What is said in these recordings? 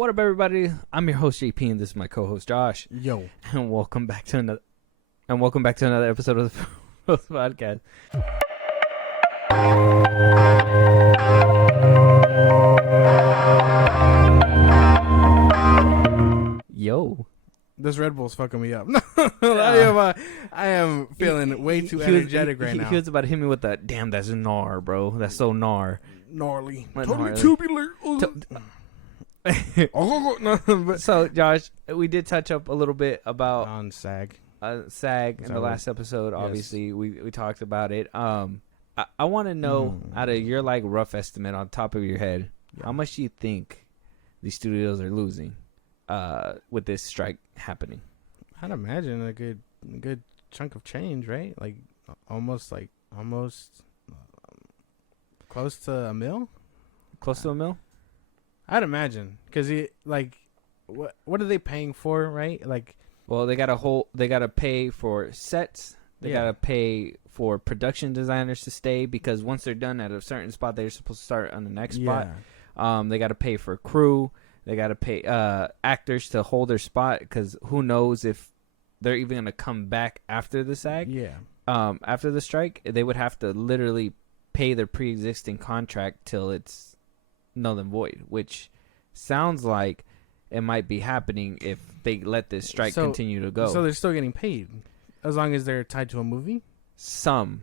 What up, everybody? I'm your host JP, and this is my co-host Josh. Yo, And welcome back to another episode of the FilmBros podcast. Yo, this Red Bull's fucking me up. I am feeling way too energetic right now. He was about to hit me with that. Damn, that's gnar, bro. That's so gnar. Gnarly. Totally tubular. So, Josh, we did touch up a little bit about on SAG. SAG in the last episode. Obviously, yes. we talked about it. I want to know, out of your rough estimate on top of your head, how much do you think these studios are losing with this strike happening? I'd imagine a good chunk of change, right? Almost close to a mil. Close to a mil. I'd imagine, because what are they paying for, right? Well, they gotta pay for sets. They gotta pay for production designers to stay, because once they're done at a certain spot, they're supposed to start on the next spot. They gotta pay for crew. They gotta pay actors to hold their spot, because who knows if they're even gonna come back after the SAG. Yeah. After the strike, they would have to literally pay their pre-existing contract till it's null and void, which sounds like it might be happening if they let this strike continue to go. So they're still getting paid as long as they're tied to a movie? Some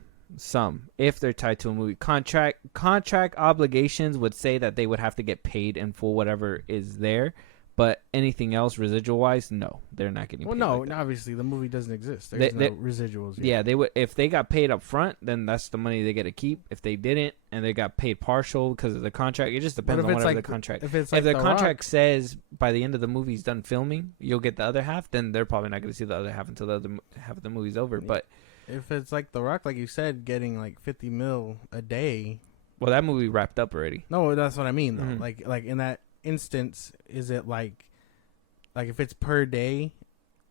if they're tied to a movie. Contract obligations would say that they would have to get paid in full whatever is there, but anything else residual wise, no, they're not getting paid. Well, no, obviously the movie doesn't exist. There's no residuals yet. Yeah, they would. If they got paid up front, then that's the money they get to keep. If they didn't and they got paid partial because of the contract, it just depends on whatever the contract. If the contract says by the end of the movie's done filming, you'll get the other half, then they're probably not going to see the other half until the other half of the movie's over. Yeah. But if it's like The Rock, like you said, getting like 50 mil a day. Well, that movie wrapped up already. No, that's what I mean though. Mm-hmm. Like in that instance, is it like if it's per day,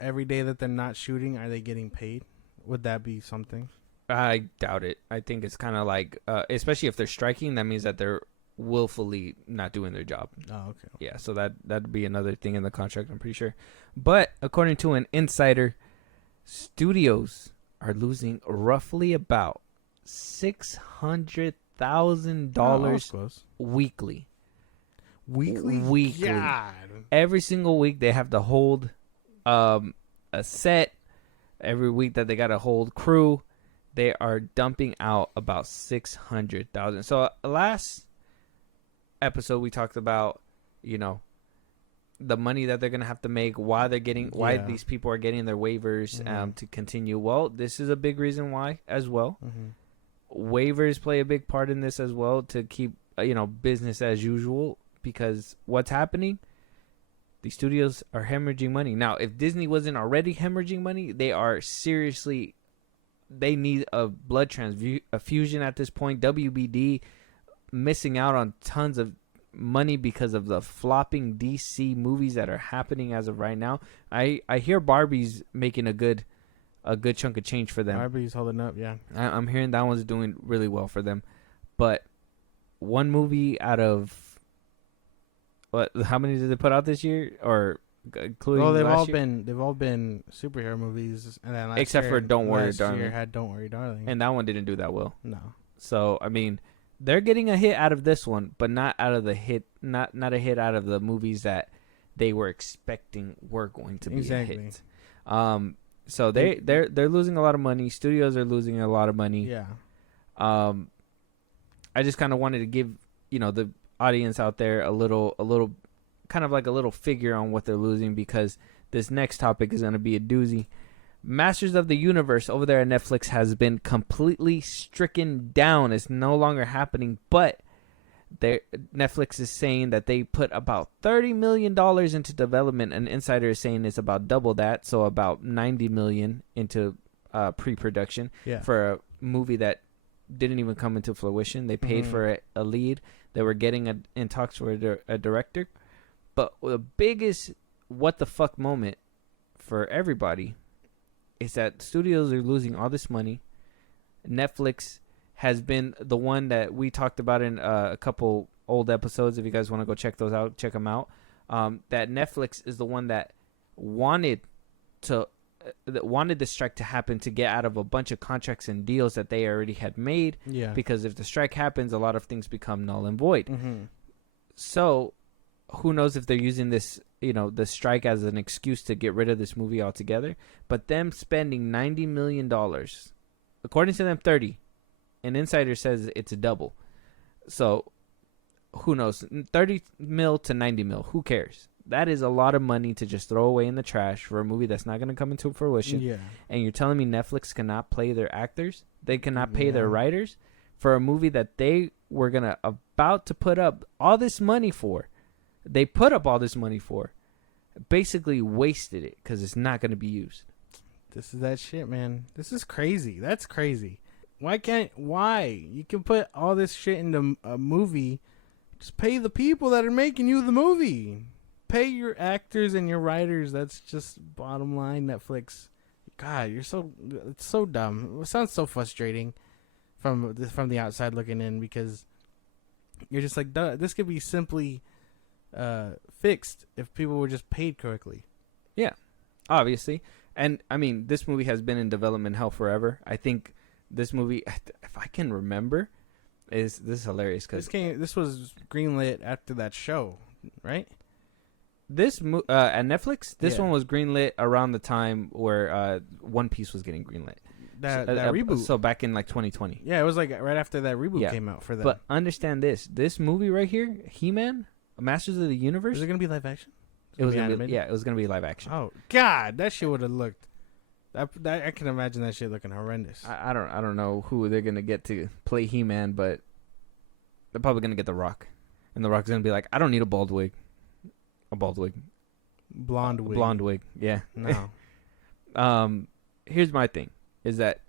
every day that they're not shooting, are they getting paid? Would that be something? I doubt it. I think it's kind of like, especially if they're striking, that means that they're willfully not doing their job. Oh, okay. Yeah, so that'd be another thing in the contract, I'm pretty sure. But according to an insider, studios are losing roughly about $600,000 weekly. Weekly. God. Every single week they have to hold a set. Every week that they got to hold crew, they are dumping out about $600,000. So last episode we talked about, the money that they're gonna have to make, why these people are getting their waivers to continue. Well, this is a big reason why as well. Mm-hmm. Waivers play a big part in this as well to keep business as usual. Because what's happening, these studios are hemorrhaging money. Now, if Disney wasn't already hemorrhaging money, they need a blood transfusion at this point. WBD missing out on tons of money because of the flopping DC movies that are happening as of right now. I hear Barbie's making a good chunk of change for them. Barbie's holding up, yeah. I'm hearing that one's doing really well for them. But one movie out of how many did they put out this year, or including? Well, they've all been superhero movies, and then except for Don't Worry, Darling. Last year had Don't Worry, Darling, and that one didn't do that well. No. So I mean, they're getting a hit out of this one, but not out of the hit, not a hit out of the movies that they were expecting were going to be a hit. So they're losing a lot of money. Studios are losing a lot of money. Yeah. I just kind of wanted to give the audience out there a little kind of like a little figure on what they're losing, because this next topic is going to be a doozy. Masters of the Universe over there at Netflix has been completely stricken down. It's no longer happening, but Netflix is saying that they put about $30 million into development. An insider is saying it's about double that, so about $90 million into pre-production for a movie that didn't even come into fruition. They paid for a lead. They were getting in talks for a director. But the biggest what the fuck moment for everybody is that studios are losing all this money. Netflix has been the one that we talked about in a couple old episodes. If you guys want to go check those out, check them out. that Netflix is the one that wanted the strike to happen to get out of a bunch of contracts and deals that they already had made. Yeah. Because if the strike happens, a lot of things become null and void. Mm-hmm. So who knows if they're using this, the strike as an excuse to get rid of this movie altogether. But them spending $90 million, according to them, 30. An insider says it's a double. So who knows? 30 mil to 90 mil. Who cares? That is a lot of money to just throw away in the trash for a movie that's not going to come into fruition. Yeah. And you're telling me Netflix cannot play their actors? They cannot pay their writers for a movie that they were about to put up all this money for. They put up all this money for. Basically wasted it because it's not going to be used. This is that shit, man. This is crazy. That's crazy. Why? You can put all this shit into a movie. Just pay the people that are making you the movie. Pay your actors and your writers. That's just bottom line, Netflix. God, it's so dumb. It sounds so frustrating from the outside looking in, because you're just like, duh, this could be simply fixed if people were just paid correctly. Yeah, obviously. And I mean, this movie has been in development hell forever. I think this movie, if I can remember, this is hilarious because this was greenlit after that show, right? This at Netflix, this one was greenlit around the time where One Piece was getting greenlit. That reboot. So back in like 2020. Yeah, it was like right after that reboot came out for them. But understand this movie right here, He-Man, Masters of the Universe. Is it gonna be live action? It was gonna be, it was gonna be live action. Oh God, that shit would have looked. That I can imagine that shit looking horrendous. I don't know who they're gonna get to play He-Man, but they're probably gonna get The Rock, and The Rock's gonna be like, I don't need a bald wig. A bald wig. Blonde wig. Blonde wig, yeah. No. Here's my thing, is that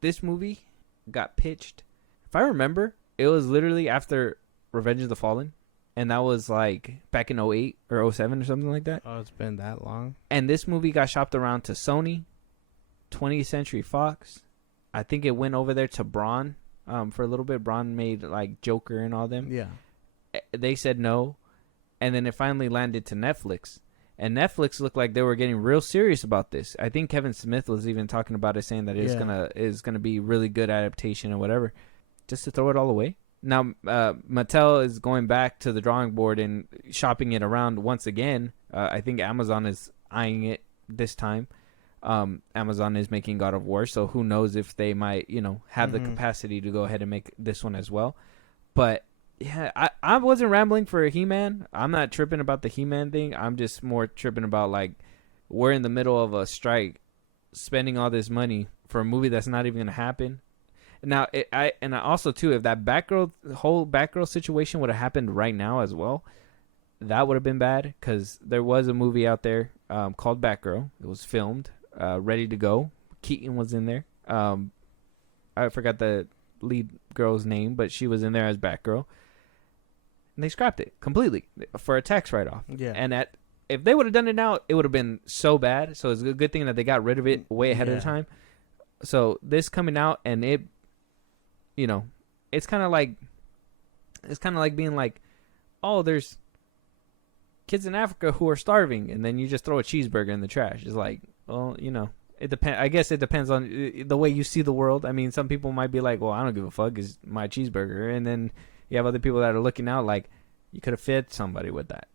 this movie got pitched. If I remember, it was literally after Revenge of the Fallen. And that was like back in 08 or 07 or something like that. Oh, it's been that long. And this movie got shopped around to Sony, 20th Century Fox. I think it went over there to Braun for a little bit. Braun made like Joker and all them. Yeah. They said no. And then it finally landed to Netflix. And Netflix looked like they were getting real serious about this. I think Kevin Smith was even talking about it, saying that it's gonna be really good adaptation or whatever. Just to throw it all away. Now, Mattel is going back to the drawing board and shopping it around once again. I think Amazon is eyeing it this time. Amazon is making God of War, so who knows if they might, have the capacity to go ahead and make this one as well. But, yeah, I wasn't rambling for a He-Man. I'm not tripping about the He-Man thing. I'm just more tripping about, like, we're in the middle of a strike, spending all this money for a movie that's not even going to happen. Now, I also too, if that whole Batgirl situation would have happened right now as well, that would have been bad, because there was a movie out there called Batgirl. It was filmed, ready to go. Keaton was in there. I forgot the lead girl's name, but she was in there as Batgirl. And they scrapped it completely for a tax write-off. Yeah. And if they would have done it now, it would have been so bad. So it's a good thing that they got rid of it way ahead of the time. So this coming out, and it, it's kind of like being like, oh, there's kids in Africa who are starving, and then you just throw a cheeseburger in the trash. It's like, well, it depends. I guess it depends on the way you see the world. I mean, some people might be like, well, I don't give a fuck, it's my cheeseburger. And then you have other people that are looking out like, you could have fed somebody with that,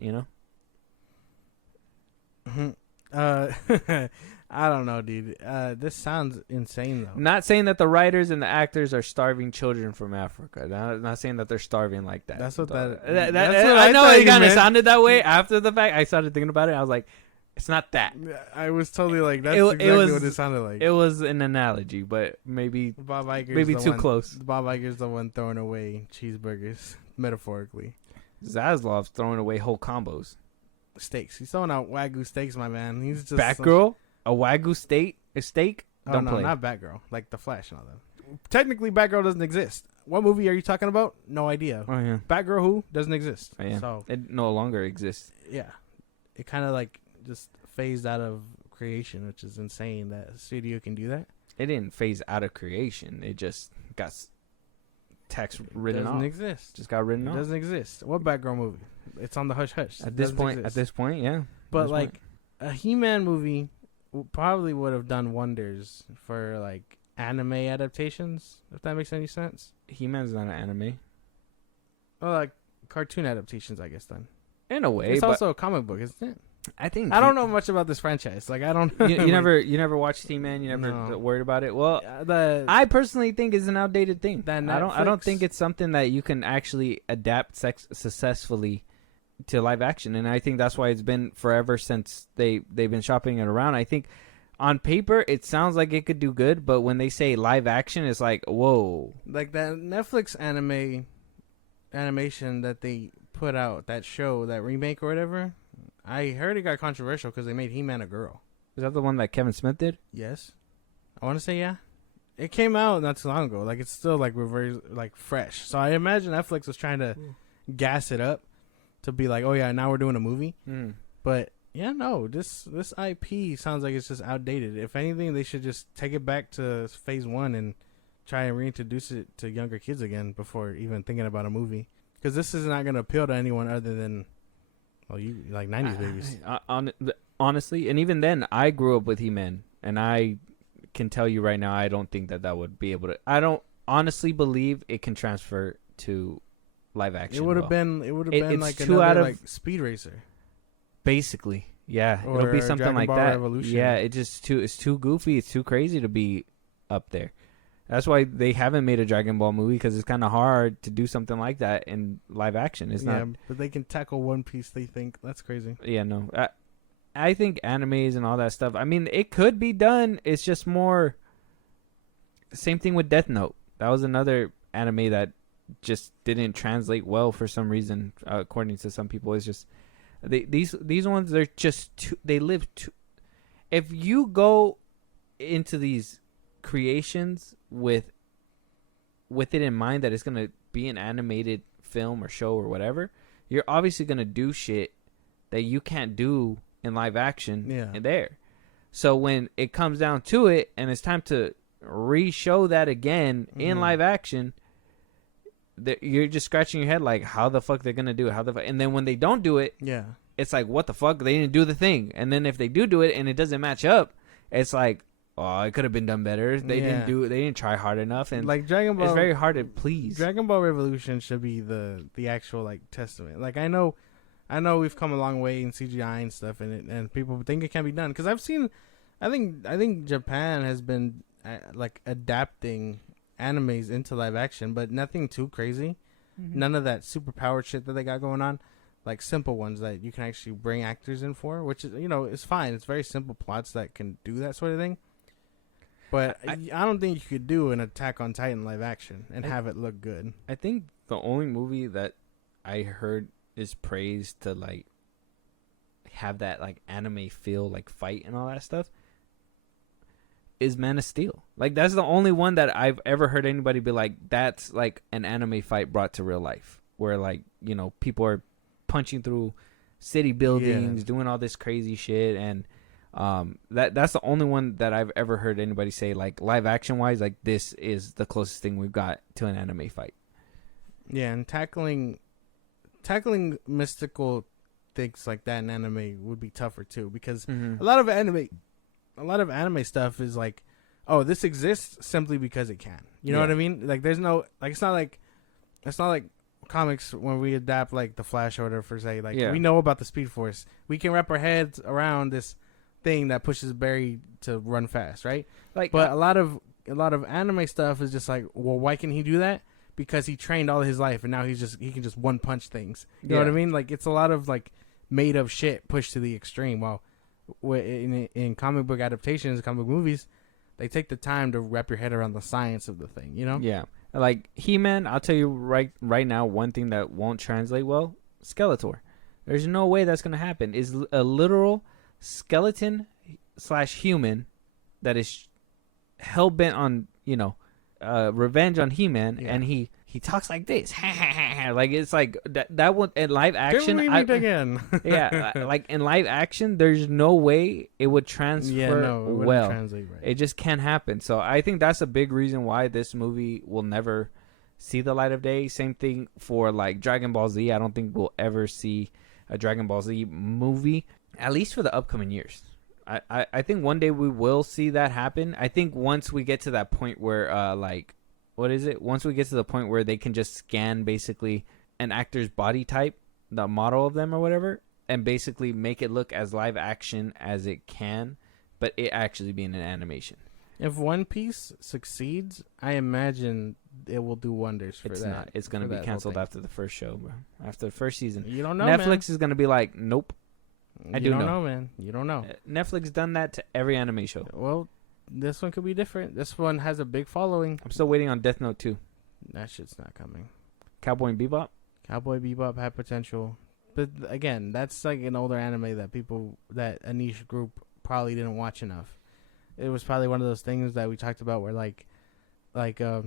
I don't know, dude. This sounds insane, though. Not saying that the writers and the actors are starving children from Africa. Not saying that they're starving like that. That's what that's what I know it kind of meant. sounded that way after the fact. I started thinking about it. I was like, it's not that. I was totally like, that's exactly what it sounded like. It was an analogy, but maybe Bob Iger's maybe too close. Bob Iger's the one throwing away cheeseburgers, metaphorically. Zaslav's throwing away whole combos. Steaks. He's throwing out Wagyu steaks, my man. He's just Batgirl. A Wagyu steak? Oh, Don't no, play. not Batgirl. Like The Flash and all that. Technically, Batgirl doesn't exist. What movie are you talking about? No idea. Oh, yeah. Batgirl who? Doesn't exist. Oh, yeah. So, it no longer exists. Yeah. It kind of like just phased out of creation, which is insane that a studio can do that. It didn't phase out of creation. It just got text written off. Doesn't exist. Just got written It off. doesn't exist. What Batgirl movie? It's on the hush hush. At this point, yeah. But like a He-Man movie probably would have done wonders for like anime adaptations, if that makes any sense. He-Man's not an anime. Well, like cartoon adaptations, I guess. Then in a way, it's but also a comic book, isn't it? I think I don't know much about this franchise. Like I don't. you never watched He-Man. You never worried about it. Well, I personally think it's an outdated thing. I don't think it's something that you can actually adapt successfully to live action, and I think that's why it's been forever since they've been shopping it around. I think on paper it sounds like it could do good, but when they say live action, it's like whoa. Like that Netflix animation that they put out, that show, that remake or whatever. I heard it got controversial because they made He-Man a girl. Is that the one that Kevin Smith did? Yes, I want to say yeah. It came out not too long ago. Like it's still like reverse, like fresh. So I imagine Netflix was trying to gas it up to be like, oh yeah, now we're doing a movie. But yeah, no, this IP sounds like it's just outdated. If anything, they should just take it back to phase 1 and try and reintroduce it to younger kids again before even thinking about a movie. Because this is not going to appeal to anyone other than, well, you like 90s babies. Honestly, and even then, I grew up with He-Man, and I can tell you right now, I don't think that would be able to. I don't honestly believe it can transfer to live action. It would have been like another like Speed Racer. Basically, yeah, or it'll be something Dragon like Ball that. Revolution. Yeah, it's too goofy. It's too crazy to be up there. That's why they haven't made a Dragon Ball movie, because it's kind of hard to do something like that in live action. It's not. But they can tackle One Piece. They think that's crazy. Yeah, no. I think animes and all that stuff. I mean, it could be done. It's just more. Same thing with Death Note. That was another anime that just didn't translate well for some reason, according to some people. It's just these ones. They're just too. They live too. If you go into these creations with it in mind that it's gonna be an animated film or show or whatever, you're obviously gonna do shit that you can't do in live action. And there. So when it comes down to it and it's time to re-show that again in live action, you're just scratching your head like, how the fuck they're gonna do it? And then when they don't do it, it's like, what the fuck? They didn't do the thing. And then if they do it and it doesn't match up, it's like, oh, it could have been done better. They didn't try hard enough. And like Dragon Ball, it's very hard to please. Dragon Ball Revolution should be the actual like testament. Like I know we've come a long way in CGI and stuff, and people think it can be done. Because I've seen, I think Japan has been like adapting animes into live action, but nothing too crazy. None of that super powered shit that they got going on. Like simple ones that you can actually bring actors in for, which is, it's fine. It's very simple plots that can do that sort of thing. But I don't think you could do an Attack on Titan live action and have it look good. I think the only movie that I heard is praised to like have that like anime feel, like fight and all that stuff, is Man of Steel. Like that's the only one that I've ever heard anybody be like, that's like an anime fight brought to real life, where like, people are punching through city buildings, doing all this crazy shit, and that's the only one that I've ever heard anybody say, like, live action wise, like, this is the closest thing we've got to an anime fight. Yeah, and tackling mystical things like that in anime would be tougher too, because a lot of anime stuff is like, oh, this exists simply because it can. You know what I mean? Like, there's no, like, it's not like comics when we adapt like the Flash or whatever, for say, like, we know about the Speed Force. We can wrap our heads around this thing that pushes Barry to run fast, right? Like, but a lot of anime stuff is just like, well, why can he do that? Because he trained all his life and now he can just one punch things. You know what I mean? Like, it's a lot of like made up shit pushed to the extreme. While in comic book adaptations, comic book movies, they take the time to wrap your head around the science of the thing, Yeah. Like He-Man, I'll tell you right now, one thing that won't translate well, Skeletor. There's no way that's going to happen. Is a literal skeleton / human that is hell-bent on, revenge on He-Man, and he talks like this. Like, it's like that one in live action. Again. Like in live action, there's no way it would transfer well. Translate right. It just can't happen. So I think that's a big reason why this movie will never see the light of day. Same thing for like Dragon Ball Z. I don't think we'll ever see a Dragon Ball Z movie, at least for the upcoming years. I think one day we will see that happen. I think once we get to that point where once we get to the point where they can just scan basically an actor's body type, the model of them or whatever, and basically make it look as live action as it can, but it actually being an animation. If One Piece succeeds, I imagine it will do wonders for It's that. not. It's going to be canceled after the first show, bro. After the first season. You don't know, Netflix is going to be like, nope. You don't know, man. You don't know. Netflix done that to every anime show. Well, this one could be different. This one has a big following. I'm still waiting on Death Note 2. That shit's not coming. Cowboy and Bebop? Cowboy Bebop had potential. But again, that's like an older anime that a niche group probably didn't watch enough. It was probably one of those things that we talked about where how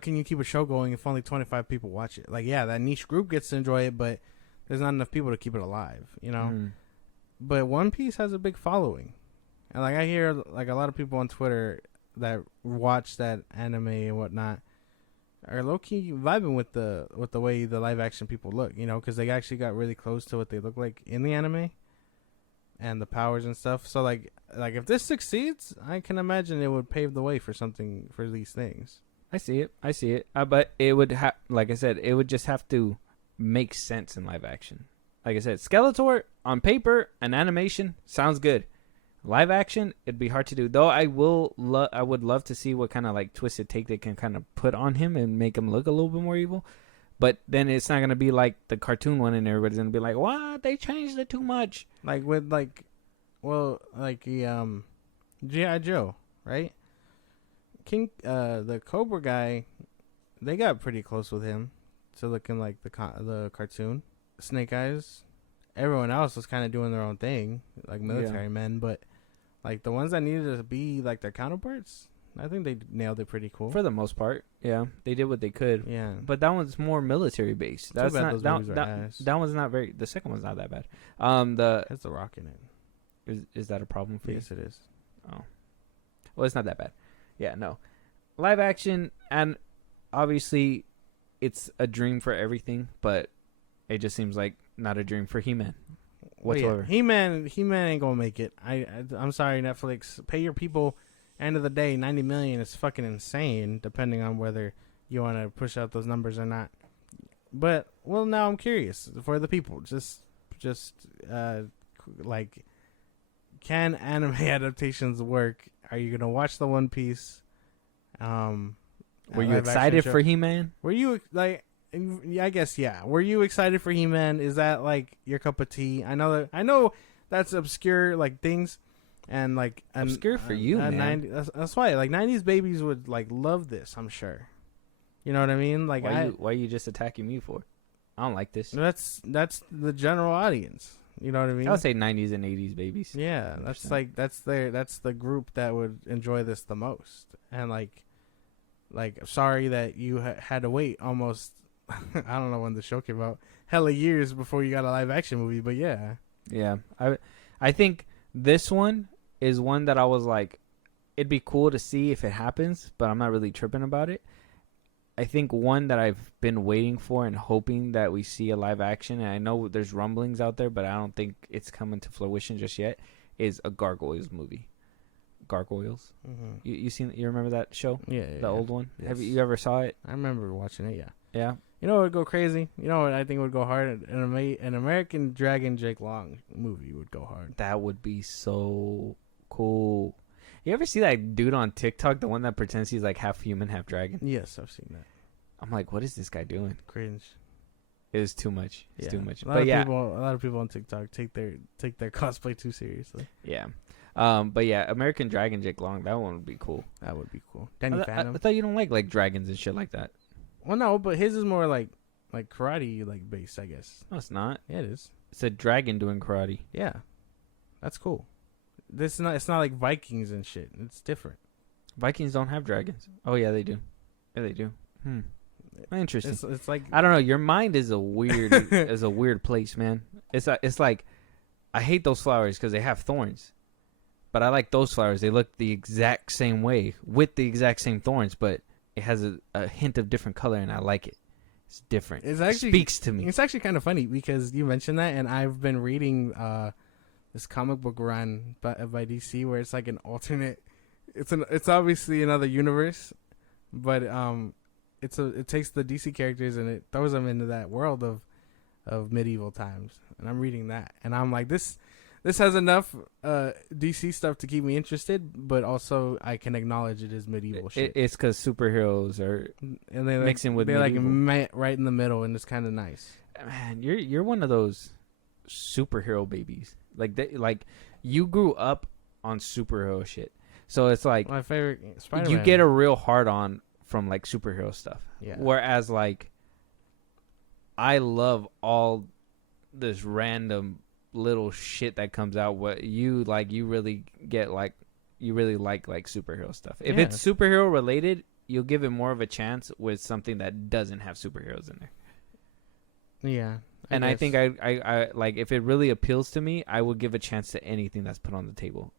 can you keep a show going if only 25 people watch it? Like, yeah, that niche group gets to enjoy it, but there's not enough people to keep it alive, you know? Mm. But One Piece has a big following. And like I hear like a lot of people on Twitter that watch that anime and whatnot are low-key vibing with the way the live action people look, you know, because they actually got really close to what they look like in the anime and the powers and stuff. So like if this succeeds, I can imagine it would pave the way for something for these things. I see it. But it would have, like I said, it would just have to make sense in live action. Like I said, Skeletor on paper and animation sounds good. Live action, it'd be hard to do. Though I would love to see what kind of like twisted take they can kind of put on him and make him look a little bit more evil. But then it's not gonna be like the cartoon one, and everybody's gonna be like, "What? They changed it too much." Like with the G.I. Joe, right? The Cobra guy, they got pretty close with him to looking like the cartoon. Snake Eyes, everyone else was kind of doing their own thing, like military men, but like the ones that needed to be like their counterparts, I think they nailed it pretty cool. For the most part, yeah, they did what they could. Yeah, but that one's more military based. That's not that one's not very. The second one's not that bad. Has The Rock in it. Is that a problem for you? Yes, it is. Oh, well, it's not that bad. Yeah, no, live action, and obviously, it's a dream for everything, but it just seems like not a dream for He-Man whatsoever. He-Man ain't gonna make it. I'm sorry, Netflix. Pay your people. End of the day, 90 million is fucking insane, depending on whether you want to push out those numbers or not. But well, now I'm curious for the people. Just like, can anime adaptations work? Are you gonna watch the One Piece? Were you excited for He-Man? Were you like? I guess yeah. Were you excited for He-Man? Is that like your cup of tea? I know that's obscure like things, and like obscure for you, man. That's why like 90s babies would like love this. I'm sure. You know what I mean? Like why are you just attacking me for? I don't like this. That's the general audience. You know what I mean? I would say 90s and 80s babies. Yeah, 100%. That's like that's the group that would enjoy this the most. And like sorry that you had to wait almost. I don't know when the show came out. Hella years before you got a live action movie, but yeah. Yeah. I think this one is one that I was like, it'd be cool to see if it happens, but I'm not really tripping about it. I think one that I've been waiting for and hoping that we see a live action, and I know there's rumblings out there, but I don't think it's coming to fruition just yet, is a Gargoyles movie. Gargoyles. Mm-hmm. You remember that show? Yeah. The old one? Yes. Have you ever saw it? I remember watching it, yeah. Yeah. You know what would go crazy? You know what I think would go hard? An American Dragon Jake Long movie would go hard. That would be so cool. You ever see that dude on TikTok, the one that pretends he's like half human, half dragon? Yes, I've seen that. I'm like, what is this guy doing? Cringe. It is too much. It's too much. A lot of people on TikTok take their cosplay too seriously. Yeah. But yeah, American Dragon Jake Long, that one would be cool. That would be cool. Danny Phantom. I thought you don't like dragons and shit like that. Well, no, but his is more like karate like based, I guess. No, it's not. Yeah, it is. It's a dragon doing karate. Yeah, that's cool. It's not like Vikings and shit. It's different. Vikings don't have dragons. Oh yeah, they do. Yeah, they do. Interesting. It's like, I don't know. Your mind is a weird place, man. It's like I hate those flowers because they have thorns, but I like those flowers. They look the exact same way with the exact same thorns, but it has a hint of different color, and I like it. It's different. It's actually, it speaks to me. It's actually kind of funny because you mentioned that, and I've been reading this comic book run by DC where it's like an alternate. It's obviously another universe, but it takes the DC characters and it throws them into that world of medieval times. And I'm reading that, and I'm like, this has enough DC stuff to keep me interested, but also I can acknowledge it is medieval shit. It's because superheroes are and they mixing with they're medieval. like right in the middle, and it's kind of nice. Man, you're one of those superhero babies. Like you grew up on superhero shit, so it's like My favorite Spider-Man. you get a real hard on from like superhero stuff. Yeah. Whereas like I love all this random little shit that comes out. What you like, you really get like, you really like superhero stuff. If it's superhero related, you'll give it more of a chance with something that doesn't have superheroes in there. Yeah. I think I like, if it really appeals to me, I will give a chance to anything that's put on the table.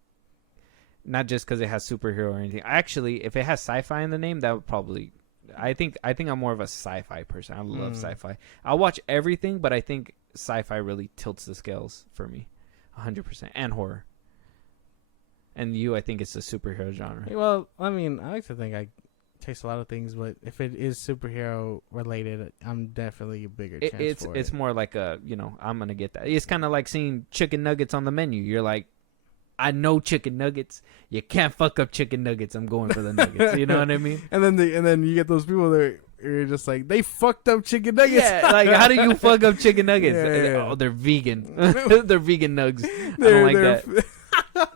Not just because it has superhero or anything. Actually, if it has sci-fi in the name, that would probably. I think I'm more of a sci-fi person. I love sci-fi. I'll watch everything, but I think sci-fi really tilts the scales for me, 100%, and horror. And I think it's the superhero genre. Well, I mean, I like to think I taste a lot of things, but if it is superhero related, I'm definitely a bigger chance for it. It's more like a, I'm gonna get that. It's kind of like seeing chicken nuggets on the menu. You're like, I know chicken nuggets. You can't fuck up chicken nuggets. I'm going for the nuggets. You know what I mean? And then you get those people that are just like, they fucked up chicken nuggets. Yeah, like, how do you fuck up chicken nuggets? Yeah. Oh, they're vegan. They're vegan nugs. I don't like that.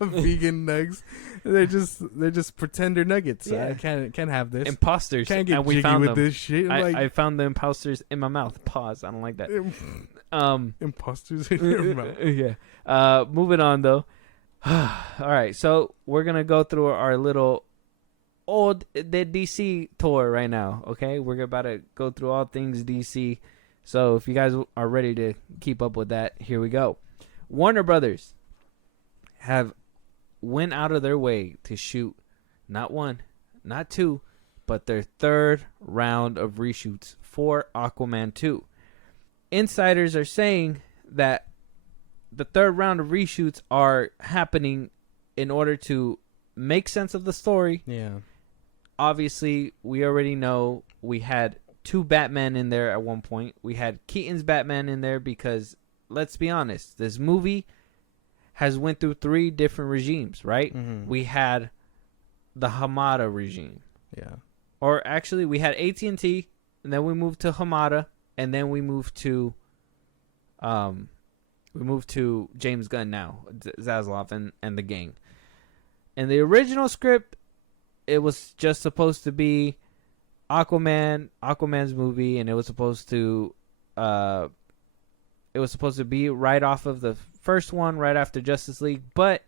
Vegan nugs. They're just pretender nuggets. Yeah. I can't have this. Imposters. Can't get and we jiggy found with them. this shit. I found the imposters in my mouth. Pause. I don't like that. Imposters in your mouth. Yeah. Moving on though. All right, so we're gonna go through our little the DC tour right now. Okay, we're about to go through all things DC. So if you guys are ready to keep up with that, here we go. Warner Brothers have went out of their way to shoot not one, not two, but their third round of reshoots for Aquaman 2. Insiders are saying that the third round of reshoots are happening in order to make sense of the story. Yeah. Obviously, we already know we had two Batman in there at one point. We had Keaton's Batman in there because, let's be honest, this movie has went through 3 different regimes, right? Mm-hmm. We had the Hamada regime. Yeah. Or actually, we had AT&T, and then we moved to Hamada, and then we moved to James Gunn now, Zaslav and the gang. In the original script, it was just supposed to be Aquaman's movie, and it was supposed to be right off of the first one, right after Justice League, but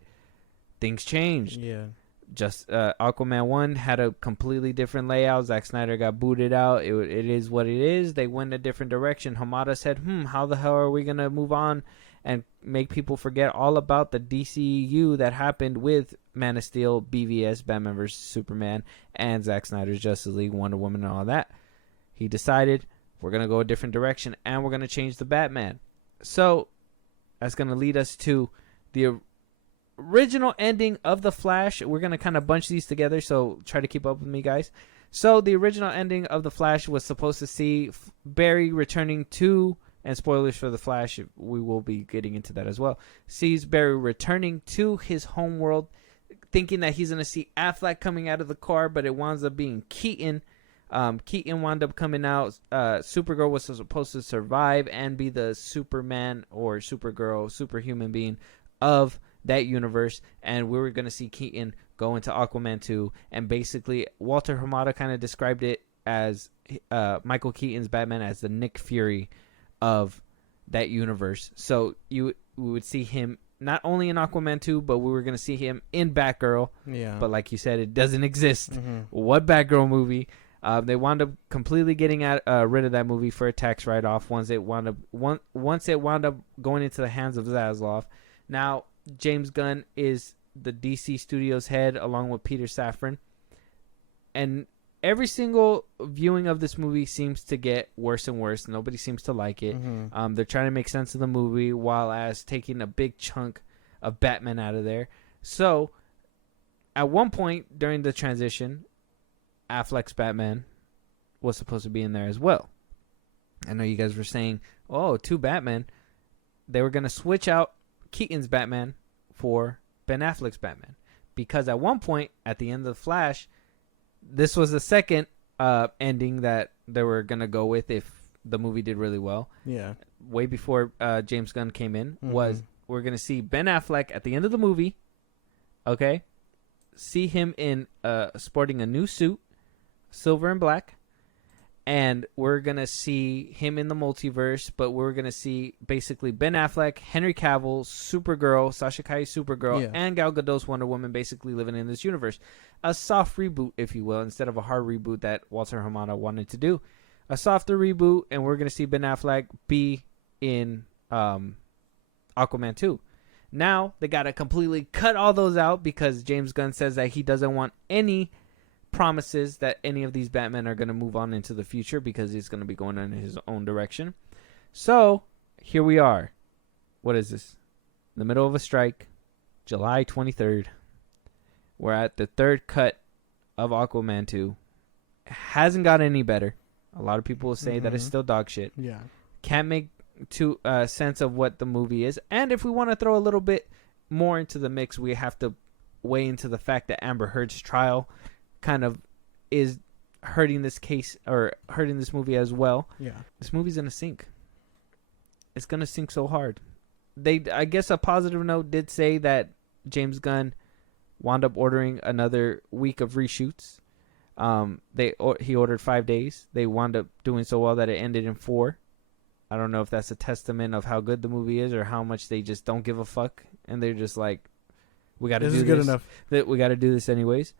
things changed. Yeah. Just Aquaman 1 had a completely different layout. Zack Snyder got booted out. It is what it is. They went a different direction. Hamada said, how the hell are we going to move on and make people forget all about the DCU that happened with Man of Steel, BVS, Batman vs. Superman, and Zack Snyder's Justice League, Wonder Woman, and all that. He decided, we're going to go a different direction, and we're going to change the Batman. So, that's going to lead us to the original ending of The Flash. We're going to kind of bunch these together, so try to keep up with me, guys. So, the original ending of The Flash was supposed to see Barry returning to, and spoilers for The Flash, we will be getting into that as well, sees Barry returning to his homeworld, thinking that he's going to see Affleck coming out of the car, but it winds up being Keaton. Keaton wound up coming out. Supergirl was supposed to survive and be the Superman or Supergirl, superhuman being of that universe, and we were going to see Keaton go into Aquaman 2, and basically Walter Hamada kind of described it as Michael Keaton's Batman as the Nick Fury of that universe. So we would see him not only in Aquaman 2, but we were going to see him in Batgirl. Yeah. But like you said, it doesn't exist. Mm-hmm. What Batgirl movie? They wound up completely getting rid of that movie for a tax write-off once it wound up going into the hands of Zaslav. Now, James Gunn is the DC Studios head along with Peter Safran. And every single viewing of this movie seems to get worse and worse. Nobody seems to like it. Mm-hmm. They're trying to make sense of the movie while as taking a big chunk of Batman out of there. So, at one point during the transition, Affleck's Batman was supposed to be in there as well. I know you guys were saying, oh, 2 Batman. They were going to switch out Keaton's Batman for Ben Affleck's Batman. Because at one point, at the end of The Flash, this was the second ending that they were going to go with if the movie did really well. Yeah. Way before James Gunn came in, was we're going to see Ben Affleck at the end of the movie, okay? See him in sporting a new suit, silver and black. And we're going to see him in the multiverse, but we're going to see basically Ben Affleck, Henry Cavill, Supergirl, Sasha Calle's Supergirl, and Gal Gadot's Wonder Woman basically living in this universe. A soft reboot, if you will, instead of a hard reboot that Walter Hamada wanted to do. A softer reboot, and we're going to see Ben Affleck be in Aquaman 2. Now, they got to completely cut all those out because James Gunn says that he doesn't want any promises that any of these Batmen are going to move on into the future because he's going to be going in his own direction. So, here we are. What is this? In the middle of a strike, July 23rd. We're at the third cut of Aquaman 2. It hasn't got any better. A lot of people will say that it's still dog shit. Yeah. Can't make sense of what the movie is. And if we want to throw a little bit more into the mix, we have to weigh into the fact that Amber Heard's trial kind of is hurting this case or hurting this movie as well. Yeah. This movie's gonna sink. It's gonna sink so hard. I guess a positive note did say that James Gunn wound up ordering another week of reshoots. He ordered 5 days. They wound up doing so well that it ended in 4. I don't know if that's a testament of how good the movie is or how much they just don't give a fuck and they're just like, we got to do this. This is good enough. That we got to do this anyways.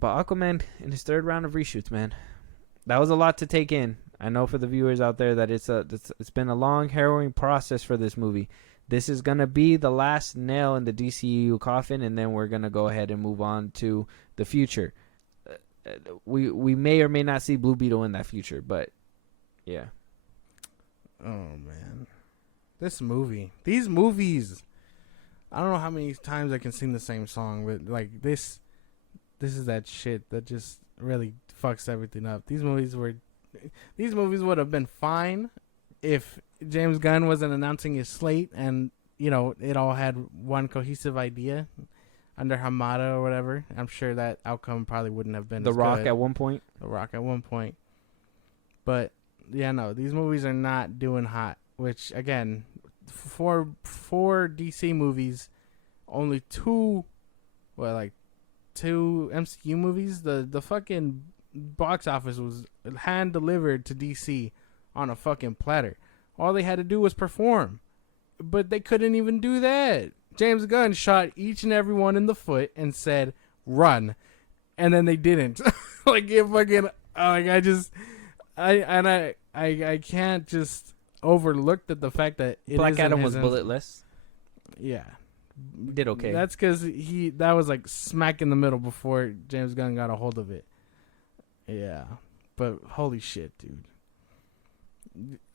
But Aquaman in his 3rd round of reshoots, man, that was a lot to take in. I know for the viewers out there that it's been a long, harrowing process for this movie. This is gonna be the last nail in the DCU coffin, and then we're gonna go ahead and move on to the future. We may or may not see Blue Beetle in that future, but yeah. Oh man, these movies. I don't know how many times I can sing the same song, but like this is that shit that just really fucks everything up. These movies would have been fine if James Gunn wasn't announcing his slate and, you know, it all had one cohesive idea under Hamada or whatever. I'm sure that outcome probably wouldn't have been The as Rock good. at one point. The Rock at one point. But yeah, no, these movies are not doing hot, which again, for DC movies, only two MCU movies, the fucking box office was hand delivered to DC on a fucking platter. All they had to do was perform, but they couldn't even do that. James Gunn shot each and every one in the foot and said, "Run," and then they didn't. Like it fucking I can't just overlook the fact that Black Adam was bulletless. Yeah. Did okay. That's because that was like smack in the middle before James Gunn got a hold of it. Yeah, but holy shit, dude.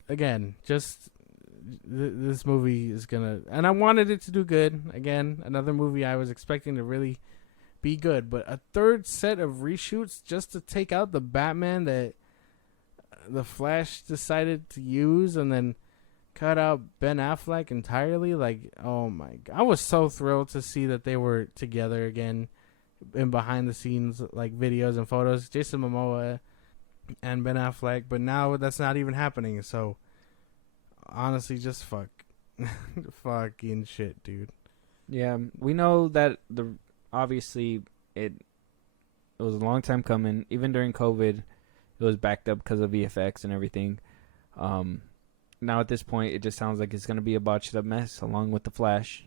Again, just this movie is gonna, and I wanted it to do good. Again, another movie I was expecting to really be good, but a 3rd set of reshoots just to take out the Batman that the Flash decided to use, and then cut out Ben Affleck entirely. Like, oh my god, I was so thrilled to see that they were together again in behind the scenes like videos and photos, Jason Momoa and Ben Affleck, but now that's not even happening. So honestly, just fucking shit, dude. Yeah, we know that obviously it was a long time coming. Even during COVID, it was backed up because of VFX and everything. Now at this point, it just sounds like it's going to be a botched up mess along with The Flash.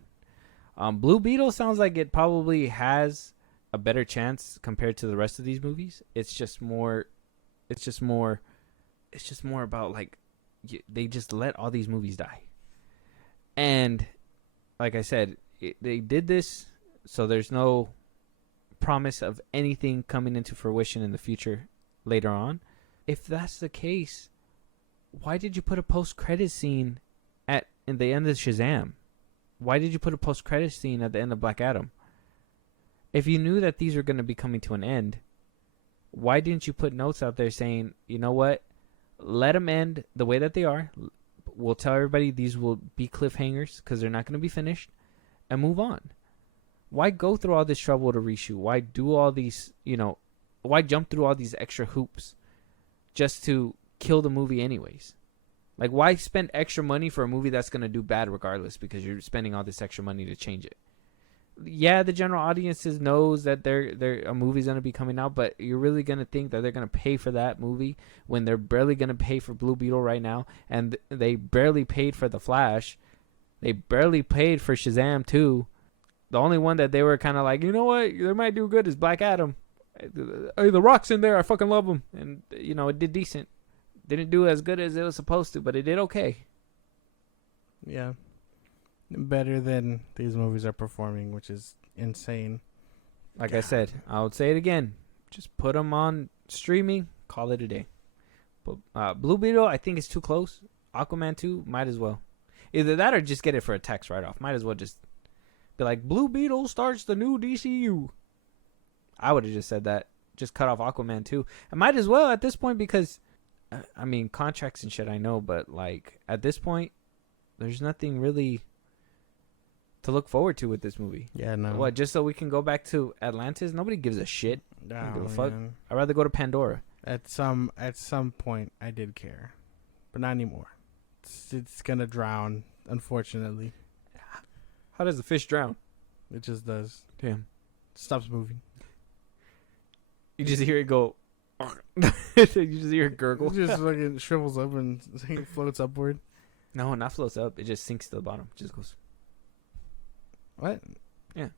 Blue Beetle sounds like it probably has a better chance compared to the rest of these movies. It's just more about like they just let all these movies die. And like I said, they did this so there's no promise of anything coming into fruition in the future. later on. If that's the case, why did you put a post-credit scene in the end of Shazam? Why did you put a post-credit scene at the end of Black Adam? If you knew that these were going to be coming to an end, why didn't you put notes out there saying, you know what, let them end the way that they are. We'll tell everybody these will be cliffhangers because they're not going to be finished, and move on. Why go through all this trouble to reshoot? Why do all these, why jump through all these extra hoops just to kill the movie anyways? Like, why spend extra money for a movie that's going to do bad regardless because you're spending all this extra money to change it? Yeah, the general audiences knows that a movie's going to be coming out, but you're really going to think that they're going to pay for that movie when they're barely going to pay for Blue Beetle right now, and they barely paid for The Flash. They barely paid for Shazam 2. The only one that they were kind of like, you know what, they might do good is Black Adam. Hey, The Rock's in there. I fucking love him. And, it did decent. Didn't do as good as it was supposed to, but it did okay. Yeah. Better than these movies are performing, which is insane. Like I said, I would say it again. Just put them on streaming. Call it a day. But Blue Beetle, I think it's too close. Aquaman 2, might as well. Either that or just get it for a tax write-off. Might as well just be like, Blue Beetle starts the new DCU. I would have just said that. Just cut off Aquaman 2. I might as well at this point because... I mean, contracts and shit, I know, but, like, at this point, there's nothing really to look forward to with this movie. Yeah, no. What, just so we can go back to Atlantis? Nobody gives a shit. No, I don't give a fuck. man. I'd rather go to Pandora. At some point, I did care. But not anymore. It's going to drown, unfortunately. How does the fish drown? It just does. Damn. It stops moving. You just hear it go... you just hear it gurgle. It just fucking shrivels up and floats upward. No, not floats up. It just sinks to the bottom. It just goes. What? Yeah.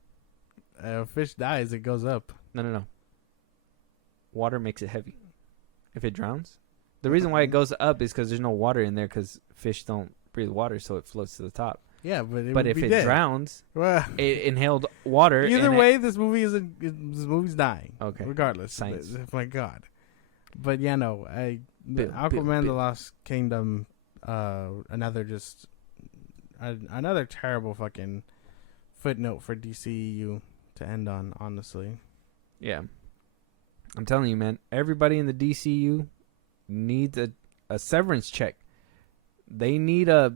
A fish dies, it goes up. No. Water makes it heavy. If it drowns, the reason why it goes up is because there's no water in there because fish don't breathe water, so it floats to the top. Yeah, but if it drowns, well, it inhaled water. Either way, this movie's dying. Okay. Regardless. Science. My God. But yeah, no. Aquaman: The Lost Kingdom. Another terrible fucking footnote for DCEU to end on. Honestly. Yeah. I'm telling you, man. Everybody in the DCU needs a severance check. They need a.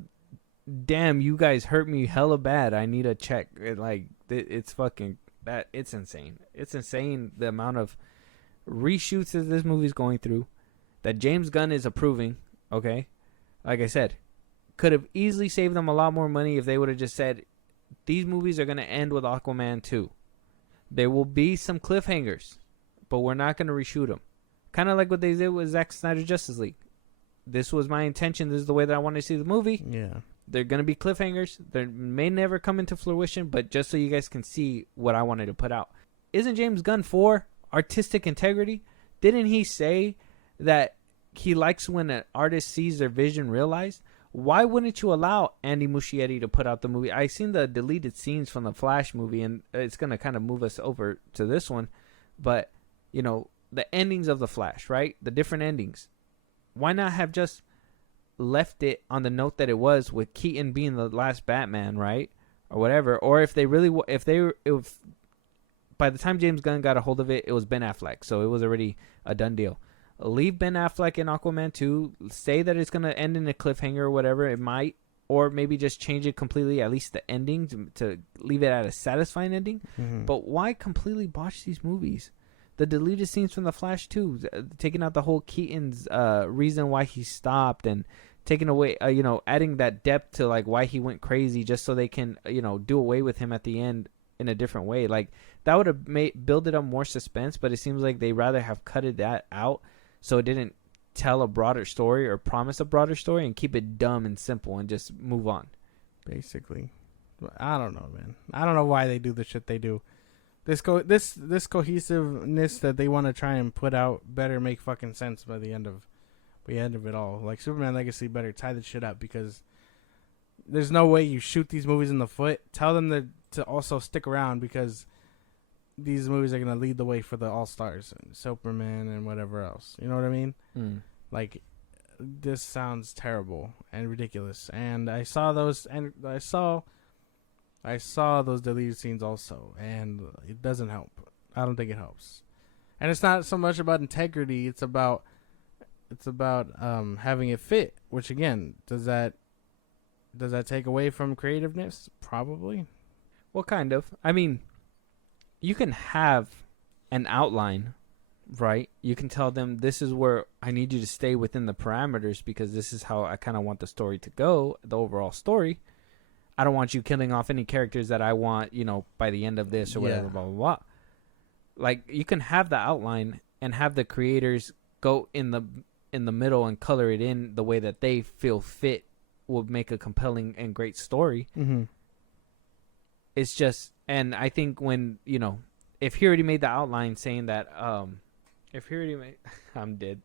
Damn, you guys hurt me hella bad. I need a check. It's fucking that. It's insane. It's insane the amount of reshoots that this movie's going through, that James Gunn is approving. Okay, like I said, could have easily saved them a lot more money if they would have just said, these movies are gonna end with Aquaman 2. There will be some cliffhangers, but we're not gonna reshoot them. Kind of like what they did with Zack Snyder's Justice League. This was my intention. This is the way that I want to see the movie. Yeah. They're going to be cliffhangers. They may never come into fruition, but just so you guys can see what I wanted to put out. Isn't James Gunn for artistic integrity? Didn't he say that he likes when an artist sees their vision realized? Why wouldn't you allow Andy Muschietti to put out the movie? I seen the deleted scenes from the Flash movie, and it's going to kind of move us over to this one. But, the endings of the Flash, right? The different endings. Why not have just left it on the note that it was, with Keaton being the last Batman, right, or whatever? Or if by the time James Gunn got a hold of it, it was Ben Affleck, so it was already a done deal. Leave Ben Affleck in Aquaman 2. Say that it's gonna end in a cliffhanger or whatever. It might, or maybe just change it completely. At least the ending to leave it at a satisfying ending. Mm-hmm. But why completely botch these movies? The deleted scenes from The Flash too, taking out the whole Keaton's reason why he stopped, and taking away, adding that depth to like why he went crazy, just so they can, do away with him at the end in a different way. Like that would have built it up more suspense, but it seems like they rather have cutted that out so it didn't tell a broader story or promise a broader story, and keep it dumb and simple and just move on. Basically, I don't know, man. I don't know why they do the shit they do. This cohesiveness that they want to try and put out better make fucking sense by the end of it all. Like Superman Legacy better tie this shit up, because there's no way you shoot these movies in the foot. Tell them to also stick around, because these movies are gonna lead the way for the all stars, and Superman and whatever else. You know what I mean? Like, this sounds terrible and ridiculous. And I saw those, and I saw those deleted scenes also, and it doesn't help. I don't think it helps. And it's not so much about integrity. It's about having it fit. Which again, does that take away from creativeness? Probably. Well, kind of. I mean, you can have an outline, right? You can tell them, this is where I need you to stay within the parameters because this is how I kind of want the story to go, the overall story. I don't want you killing off any characters that I want, by the end of this or whatever, blah, blah, blah. Like, you can have the outline and have the creators go in the middle and color it in the way that they feel fit will make a compelling and great story. Mm-hmm. It's just, and I think when, if he already made the outline saying that, if he already made, I'm dead.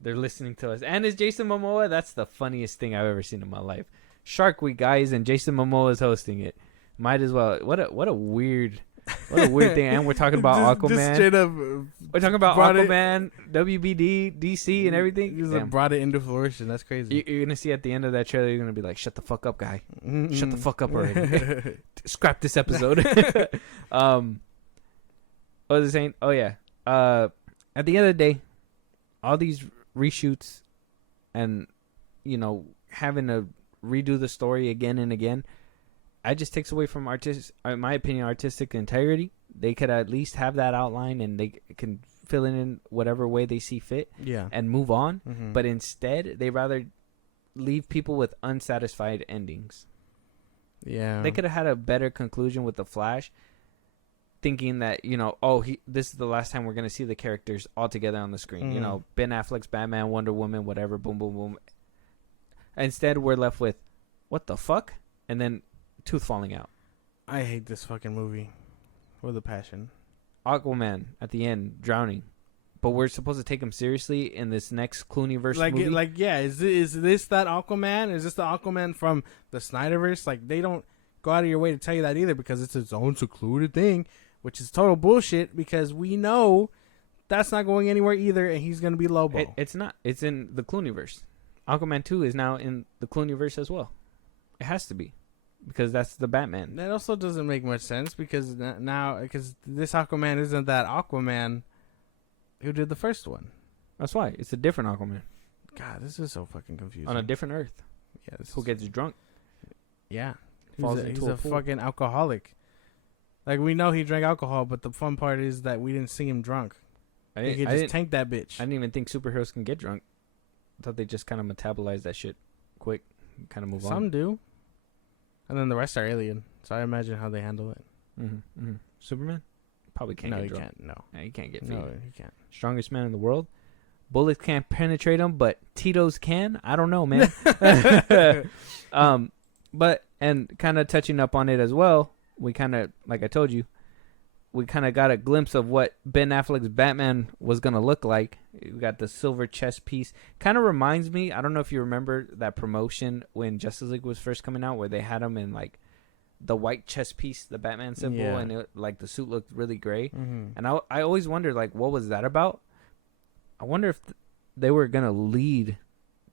They're listening to us. And it's Jason Momoa. That's the funniest thing I've ever seen in my life. Shark Week, guys, and Jason Momoa is hosting it. Might as well. What a weird thing. And we're talking about Aquaman. Just straight up, we're talking about Aquaman, WBD, DC, and everything. Just brought it into fruition. That's crazy. You're gonna see at the end of that trailer, you're gonna be like, "Shut the fuck up, guy! Shut the fuck up already! Scrap this episode." What was I saying? Oh yeah. At the end of the day, all these reshoots and having to redo the story again and again, it just takes away from in my opinion, artistic integrity. They could at least have that outline and they can fill it in whatever way they see fit, and move on. Mm-hmm. But instead, they rather leave people with unsatisfied endings. Yeah, they could have had a better conclusion with the Flash, thinking that this is the last time we're gonna see the characters all together on the screen. Mm-hmm. Ben Affleck's Batman, Wonder Woman, whatever, boom, boom, boom. Instead, we're left with, what the fuck? And then tooth falling out. I hate this fucking movie with a passion. Aquaman at the end drowning, but we're supposed to take him seriously in this next Clooneyverse movie. Is this that Aquaman? Is this the Aquaman from the Snyderverse? Like, they don't go out of your way to tell you that either, because it's its own secluded thing, which is total bullshit, because we know that's not going anywhere either, and he's gonna be Lobo. It's not. It's in the Clooneyverse. Aquaman 2 is now in the Clooneyverse as well. It has to be, because that's the Batman. That also doesn't make much sense, because this Aquaman isn't that Aquaman who did the first one. That's why. It's a different Aquaman. God, this is so fucking confusing. On a different Earth. Yeah, who gets drunk. Yeah. He's a fucking alcoholic. Like, we know he drank alcohol, but the fun part is that we didn't see him drunk. He could just tank that bitch. I didn't even think superheroes can get drunk. I thought they just kind of metabolize that shit quick, kind of move on. Some do. And then the rest are alien. So I imagine how they handle it. Mm-hmm, mm-hmm. Superman? Probably can't get drunk. No, he can't get faded. No, he can't. Strongest man in the world. Bullets can't penetrate him, but Tito's can? I don't know, man. But, and kind of touching up on it as well, we kind of, like I told you, we kind of got a glimpse of what Ben Affleck's Batman was going to look like. We got the silver chest piece. Kind of reminds me, I don't know if you remember that promotion when Justice League was first coming out, where they had him in like the white chest piece, the Batman symbol, and the suit looked really gray. Mm-hmm. And I always wondered, like, what was that about? I wonder if they were going to lead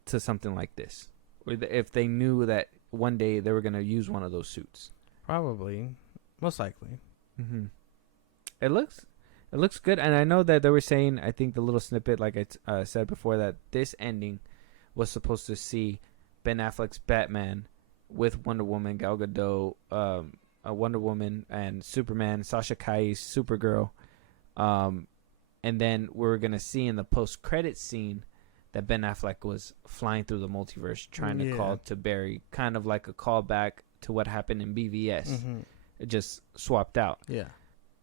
to something like this, or if they knew that one day they were going to use one of those suits. Probably. Most likely. Mm-hmm. It looks good, and I know that they were saying, I think the little snippet, like I said before, that this ending was supposed to see Ben Affleck's Batman with Wonder Woman, Gal Gadot, Wonder Woman, and Superman, Sasha Cai's Supergirl, and then we were gonna see in the post-credit scene that Ben Affleck was flying through the multiverse, trying to call to Barry, kind of like a callback to what happened in BVS. Mm-hmm. It just swapped out. Yeah.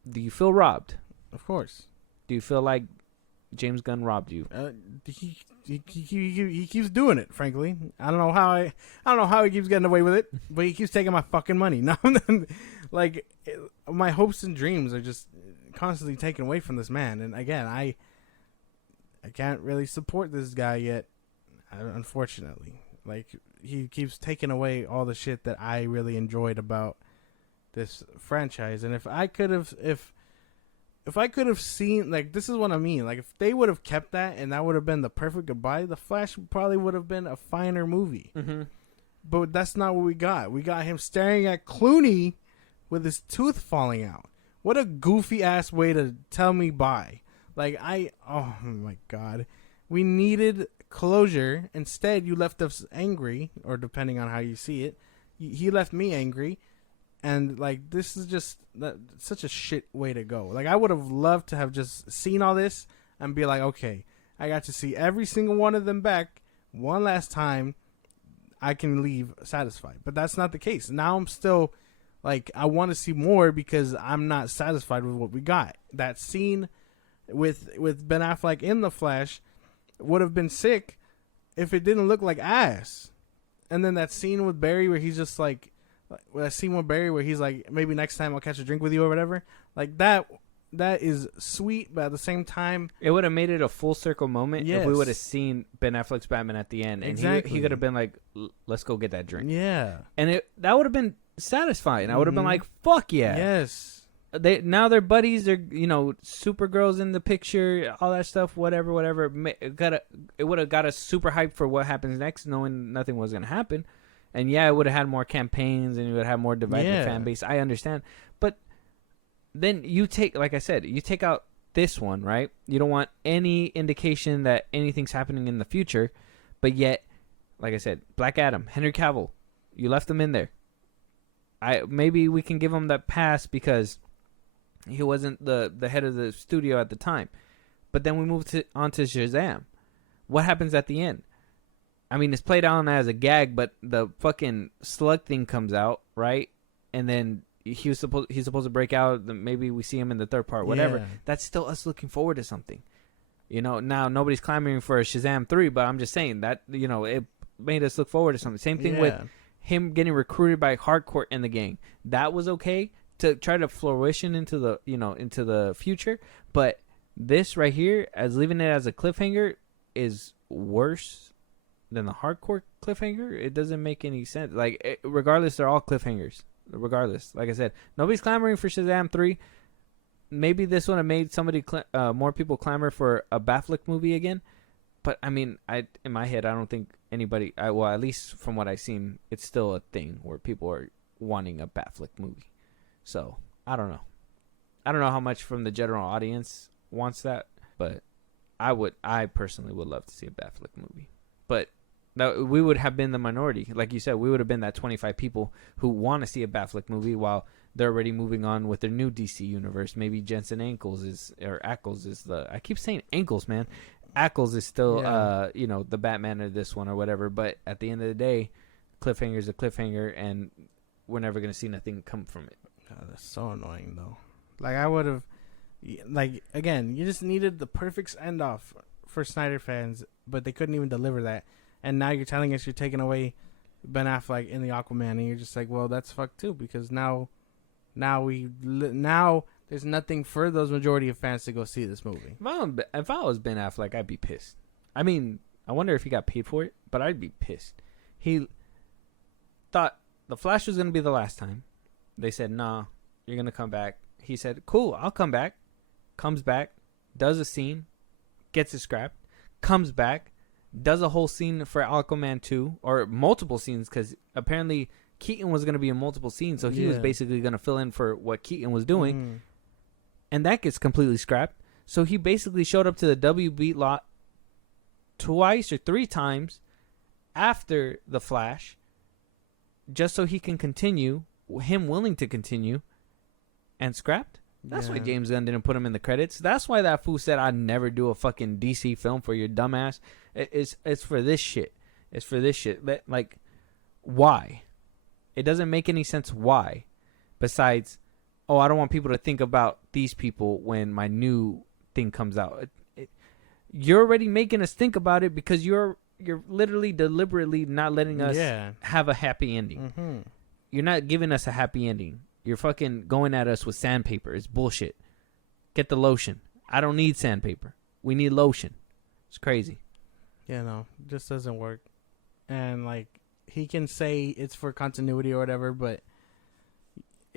Do you feel robbed? Of course. Do you feel like James Gunn robbed you? He keeps doing it. Frankly, I don't know how he keeps getting away with it, but he keeps taking my fucking money. Now, like, my hopes and dreams are just constantly taken away from this man. And again, I can't really support this guy yet, unfortunately. Like, he keeps taking away all the shit that I really enjoyed about this franchise. And if I could have seen, like, this is what I mean. Like, if they would have kept that and that would have been the perfect goodbye, The Flash probably would have been a finer movie. Mm-hmm. But that's not what we got. We got him staring at Clooney with his tooth falling out. What a goofy ass way to tell me bye. Like, oh my God. We needed closure. Instead, you left us angry, or depending on how you see it, he left me angry. And, like, this is just such a shit way to go. Like, I would have loved to have just seen all this and be like, okay, I got to see every single one of them back one last time. I can leave satisfied. But that's not the case. Now I'm still, like, I want to see more because I'm not satisfied with what we got. That scene with Ben Affleck in The Flash would have been sick if it didn't look like ass. And then that scene with Barry where he's just like, that scene with Barry where he's like, maybe next time I'll catch a drink with you or whatever. Like, that is sweet, but at the same time, it would have made it a full circle moment yes. if we would have seen Ben Affleck's Batman at the end, and exactly. he could have been like, "Let's go get that drink." Yeah, and that would have been satisfying. I would have been like, "Fuck yeah!" Yes. Now they're buddies. They're Supergirl's in the picture, all that stuff. Whatever. It would have got us super hyped for what happens next, knowing nothing was gonna happen. And yeah, it would have had more campaigns, and it would have more divided fan base. I understand, but then you take, like I said, you take out this one, right? You don't want any indication that anything's happening in the future, but yet, like I said, Black Adam, Henry Cavill, you left him in there. Maybe we can give him that pass because he wasn't the head of the studio at the time. But then we move on to Shazam. What happens at the end? I mean, it's played on as a gag, but the fucking slug thing comes out, right? And then he's supposed to break out. Maybe we see him in the third part, whatever. Yeah. That's still us looking forward to something. Now nobody's clamoring for a Shazam 3, but I'm just saying that, it made us look forward to something. Same thing with him getting recruited by Hardcourt in the gang. That was okay to try to fruition into the future, but this right here, as leaving it as a cliffhanger, is worse than the Hardcourt cliffhanger. It doesn't make any sense. Like, regardless, they're all cliffhangers. Regardless, like I said, nobody's clamoring for Shazam 3. Maybe this would have made more people clamor for a Batfleck movie again. But I mean, in my head, I don't think anybody. Well, at least from what I've seen, it's still a thing where people are wanting a Batfleck movie. So I don't know. I don't know how much from the general audience wants that, but I personally would love to see a Batfleck movie. But we would have been the minority. Like you said, we would have been that 25 people who want to see a Batfleck movie while they're already moving on with their new DC universe. Maybe Jensen Ackles is the... I keep saying Ankles, man. Ackles is still, the Batman of this one or whatever. But at the end of the day, cliffhanger's a cliffhanger, and we're never going to see nothing come from it. God, that's so annoying, though. Like, I would have... Like, again, you just needed the perfect end-off for Snyder fans, but they couldn't even deliver that. And now you're telling us you're taking away Ben Affleck in the Aquaman, and you're just like, well, that's fucked too, because now there's nothing for those majority of fans to go see this movie. If I was Ben Affleck, I'd be pissed. I mean, I wonder if he got paid for it, but I'd be pissed. He thought The Flash was going to be the last time. They said, nah, you're going to come back. He said, cool, I'll come back. Comes back, does a scene, gets it scrapped, comes back, does a whole scene for Aquaman 2, or multiple scenes, because apparently Keaton was going to be in multiple scenes, so he was basically going to fill in for what Keaton was doing, and that gets completely scrapped. So he basically showed up to the WB lot twice or three times after The Flash, just so he can continue, him willing to continue, and scrapped. That's why James Gunn didn't put him in the credits. That's why that fool said, I'd never do a fucking DC film for your dumbass. It's for this shit. It's for this shit. Like, why? It doesn't make any sense why. Besides, I don't want people to think about these people when my new thing comes out. You're already making us think about it because you're literally deliberately not letting us have a happy ending. Mm-hmm. You're not giving us a happy ending. You're fucking going at us with sandpaper. It's bullshit. Get the lotion. I don't need sandpaper. We need lotion. It's crazy. Yeah, no. It just doesn't work. And, like, he can say it's for continuity or whatever, but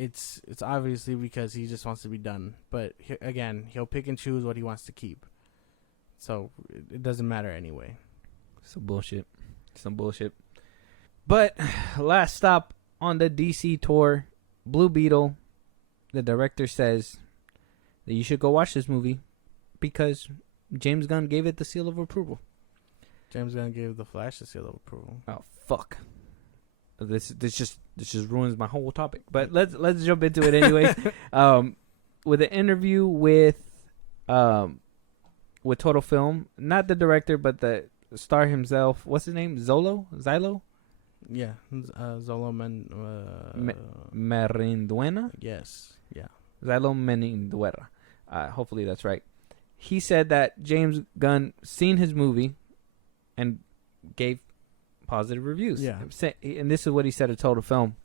it's obviously because he just wants to be done. But again, he'll pick and choose what he wants to keep. So it doesn't matter anyway. Some bullshit. But last stop on the DC tour, Blue Beetle. The director says that you should go watch this movie because James Gunn gave it the seal of approval. James Gunn gave The Flash the seal of approval. Oh fuck! This just ruins my whole topic. But let's jump into it anyway. With an interview with Total Film, not the director but the star himself. What's his name? Xylo? Yeah, Xolo Merinduena. Yes, yeah. Xylo Merinduena. Hopefully that's right. He said that James Gunn seen his movie and gave positive reviews. Yeah. And this is what he said to Total Film.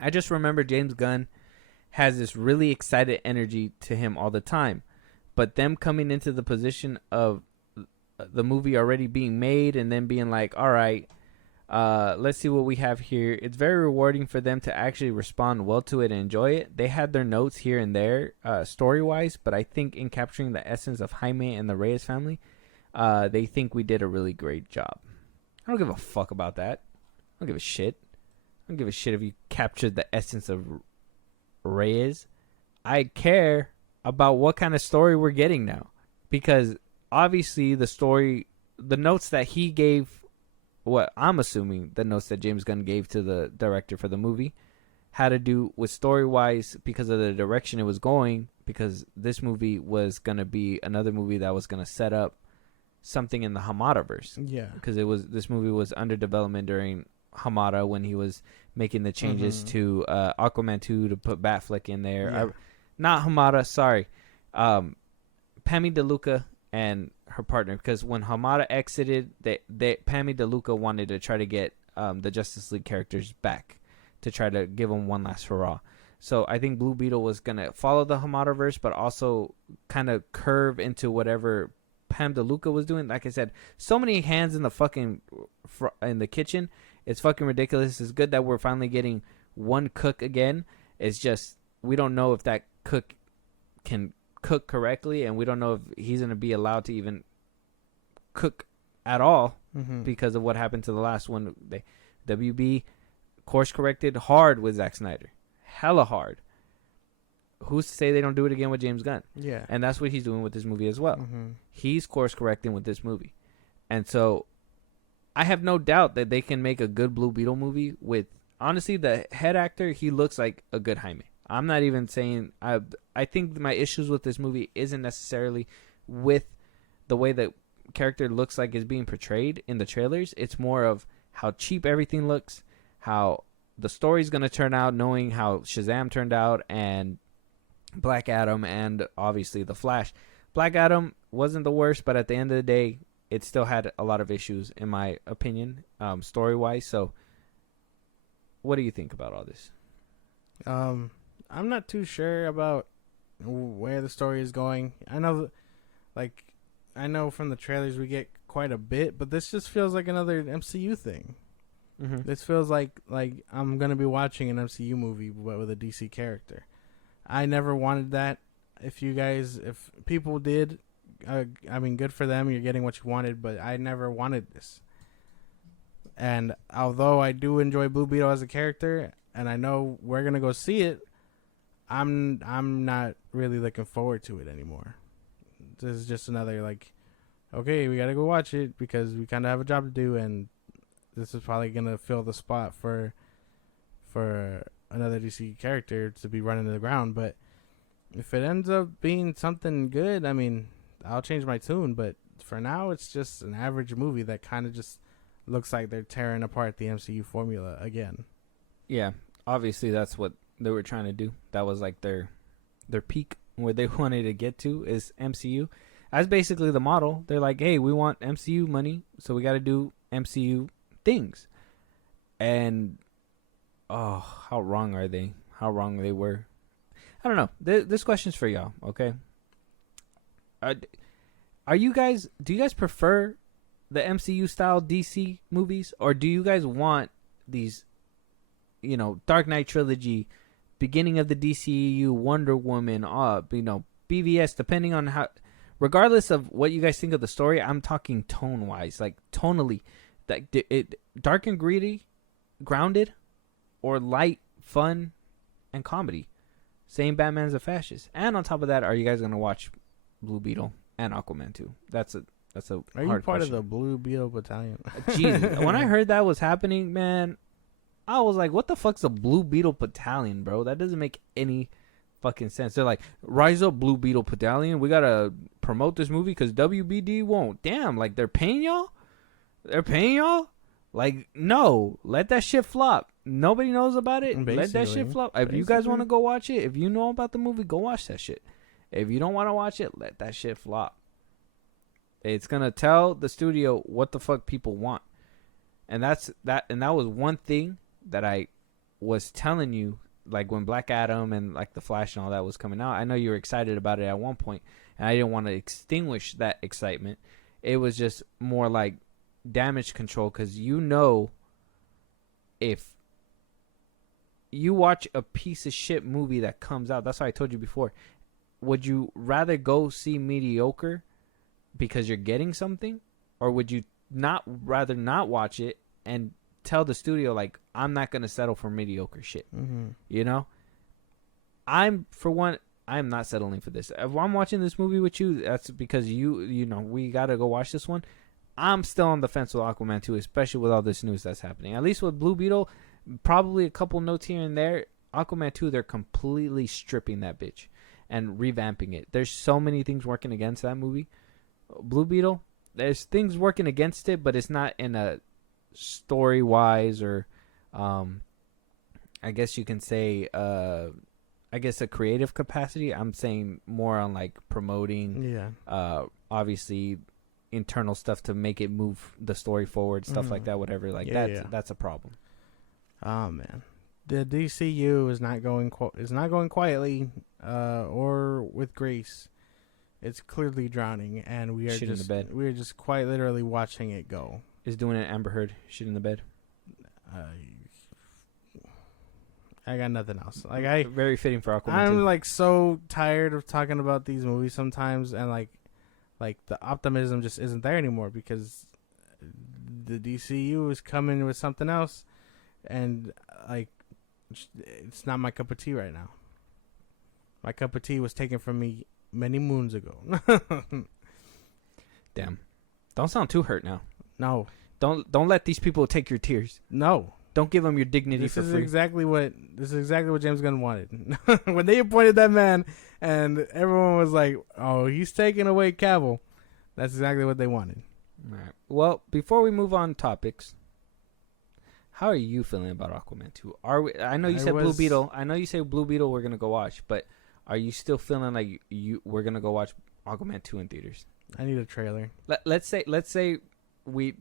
I just remember James Gunn has this really excited energy to him all the time. But them coming into the position of the movie already being made and then being like, all right, let's see what we have here. It's very rewarding for them to actually respond well to it and enjoy it. They had their notes here and there, story-wise, but I think in capturing the essence of Jaime and the Reyes family, they think we did a really great job. I don't give a fuck about that. I don't give a shit. I don't give a shit if you captured the essence of Reyes. I care about what kind of story we're getting now. Because obviously the notes that he gave, what I'm assuming the notes that James Gunn gave to the director for the movie had to do with story-wise because of the direction it was going, because this movie was going to be another movie that was going to set up something in the Hamadaverse. Yeah. Because this movie was under development during Hamada when he was making the changes to Aquaman 2 to put Batfleck in there. Yeah. Not Hamada, sorry. Pammy DeLuca and her partner, because when Hamada exited, Pammy DeLuca wanted to try to get the Justice League characters back to try to give them one last hurrah. So I think Blue Beetle was going to follow the Hamadaverse, but also kind of curve into whatever Pam DeLuca was doing. Like I said, so many hands in the fucking in the kitchen. It's fucking ridiculous. It's good that we're finally getting one cook again. It's just we don't know if that cook can cook correctly, and we don't know if he's going to be allowed to even cook at all because of what happened to the last one. WB course corrected hard with Zack Snyder. Hella hard. Who's to say they don't do it again with James Gunn? Yeah. And that's what he's doing with this movie as well. He's course correcting with this movie. And so I have no doubt that they can make a good Blue Beetle movie with, honestly, the head actor, he looks like a good Jaime. I'm not even saying, I think my issues with this movie isn't necessarily with the way the character looks like is being portrayed in the trailers. It's more of how cheap everything looks, how the story's going to turn out, knowing how Shazam turned out, and Black Adam, and obviously The Flash. Black Adam wasn't the worst, but at the end of the day, it still had a lot of issues, in my opinion, story-wise. So, what do you think about all this? I'm not too sure about where the story is going. I know from the trailers we get quite a bit, but this just feels like another MCU thing. This feels like I'm gonna be watching an MCU movie but with a DC character. I never wanted that. If people did, I mean, good for them. You're getting what you wanted, but I never wanted this. And although I do enjoy Blue Beetle as a character, and I know we're gonna go see it, I'm not really looking forward to it anymore. This is just another okay, we gotta go watch it because we kind of have a job to do, and this is probably gonna fill the spot for another DC character to be running to the ground. But if it ends up being something good, I mean, I'll change my tune. But for now, it's just an average movie that kind of just looks like they're tearing apart the MCU formula again. Yeah, obviously that's what they were trying to do. That was like their peak, where they wanted to get to is MCU. That's basically the model. They're like, hey, we want MCU money, so we got to do MCU things. And oh, how wrong are they? How wrong they were. I don't know. This question's for y'all, okay? Do you guys prefer the MCU style DC movies, or do you guys want these, Dark Knight trilogy, beginning of the DCEU, Wonder Woman, BVS, depending on how, regardless of what you guys think of the story, I'm talking tone wise, like tonally, that it dark and gritty, grounded, or light, fun, and comedy. Saying Batman's a fascist. And on top of that, are you guys gonna watch Blue Beetle and Aquaman 2? That's a Are you hard part question. of the Blue Beetle Battalion? Jesus, when I heard that was happening, man, I was like, what the fuck's a Blue Beetle Battalion, bro? That doesn't make any fucking sense. They're like, rise up, Blue Beetle Battalion. We gotta promote this movie because WBD won't. Damn, like they're paying y'all? They're paying y'all? Like, no, let that shit flop. Nobody knows about it. Basically. Let that shit flop. If you guys want to go watch it, if you know about the movie, go watch that shit. If you don't want to watch it, let that shit flop. It's gonna tell the studio what the fuck people want, and that was one thing that I was telling you, like when Black Adam and like the Flash and all that was coming out. I know you were excited about it at one point, and I didn't want to extinguish that excitement. It was just more like damage control, because if you watch a piece of shit movie that comes out, that's why I told you before, would you rather go see mediocre because you're getting something, or would you rather not watch it and tell the studio, like, I'm not gonna settle for mediocre shit? You know, I'm not settling for this. If I'm watching this movie with you, that's because we gotta go watch this one. I'm still on the fence with Aquaman 2, especially with all this news that's happening. At least with Blue Beetle, probably a couple notes here and there. Aquaman 2, they're completely stripping that bitch and revamping it. There's so many things working against that movie. Blue Beetle, there's things working against it, but it's not in a story-wise or, I guess you can say, a creative capacity. I'm saying more on like promoting, obviously internal stuff to make it move the story forward, stuff like that, whatever. Like that's a problem. Oh man, the DCU is not going quietly, or with grace. It's clearly drowning, and we are just quite literally watching it go. Is doing an Amber Heard shit in the bed. I got nothing else. Like very fitting for Aquaman. I'm like so tired of talking about these movies sometimes, and like the optimism just isn't there anymore because the DCU is coming with something else, and like it's not my cup of tea right now. My cup of tea was taken from me many moons ago. Damn. Don't sound too hurt now. No. Don't let these people take your tears. No. Don't give them your dignity for free. This is exactly what James Gunn wanted. When they appointed that man and everyone was like, "Oh, he's taking away Cavill." That's exactly what they wanted. All right. Well, before we move on topics, how are you feeling about Aquaman 2? I know you said Blue Beetle. I know you say Blue Beetle we're going to go watch, but are you still feeling like we're going to go watch Aquaman 2 in theaters? I need a trailer. Let's say we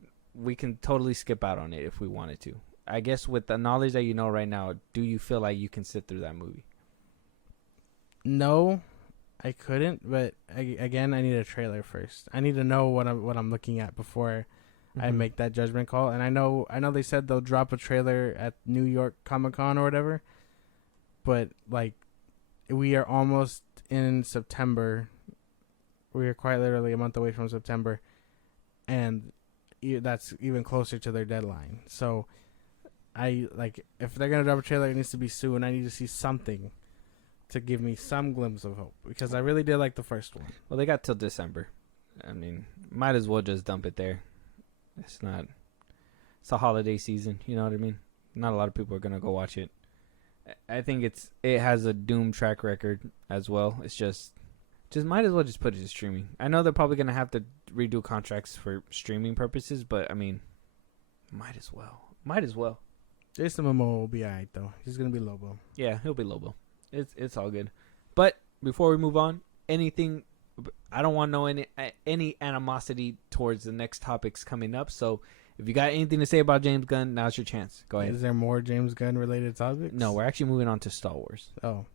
can totally skip out on it if we wanted to. I guess with the knowledge that you know right now, do you feel like you can sit through that movie? No, I couldn't. But again, I need a trailer first. I need to know what I'm looking at before I make that judgment call. And I know they said they'll drop a trailer at New York Comic-Con or whatever. But like, we are almost in September. We are quite literally a month away from September, and that's even closer to their deadline. So, if they're gonna drop a trailer, it needs to be soon. I need to see something to give me some glimpse of hope, because I really did like the first one. Well, they got till December. I mean, might as well just dump it there. It's a holiday season. You know what I mean? Not a lot of people are gonna go watch it. I think it has a doomed track record as well. It's just might as well just put it to streaming. I know they're probably gonna have to redo contracts for streaming purposes, but I mean, might as well. Jason Momoa will be alright though. He's gonna be Lobo. Yeah, he'll be Lobo. It's all good. But before we move on, anything, I don't want to know any animosity towards the next topics coming up. So if you got anything to say about James Gunn, now's your chance. Go ahead. Is there more James Gunn related topics? No, we're actually moving on to Star Wars. Oh,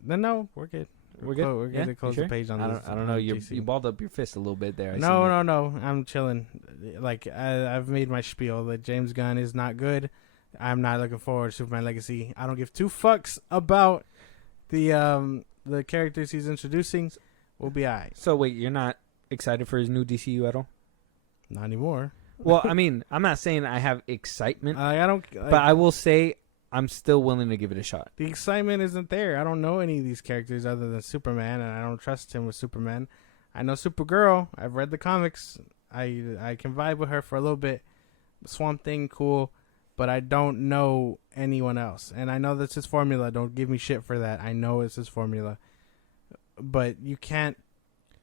then no, we're good. We're good. We're good to close the page on this. I don't know. You balled up your fist a little bit there. No. I'm chilling. Like I've made my spiel that James Gunn is not good. I'm not looking forward to Superman Legacy. I don't give two fucks about the characters he's introducing. We'll be alright. So wait, you're not excited for his new DCU at all? Not anymore. Well, I mean, I'm not saying I have excitement, I don't. but I will say I'm still willing to give it a shot. The excitement isn't there. I don't know any of these characters other than Superman, and I don't trust him with Superman. I know Supergirl. I've read the comics. I can vibe with her for a little bit. Swamp Thing, cool, but I don't know anyone else. And I know that's his formula. Don't give me shit for that. I know it's his formula. But you can't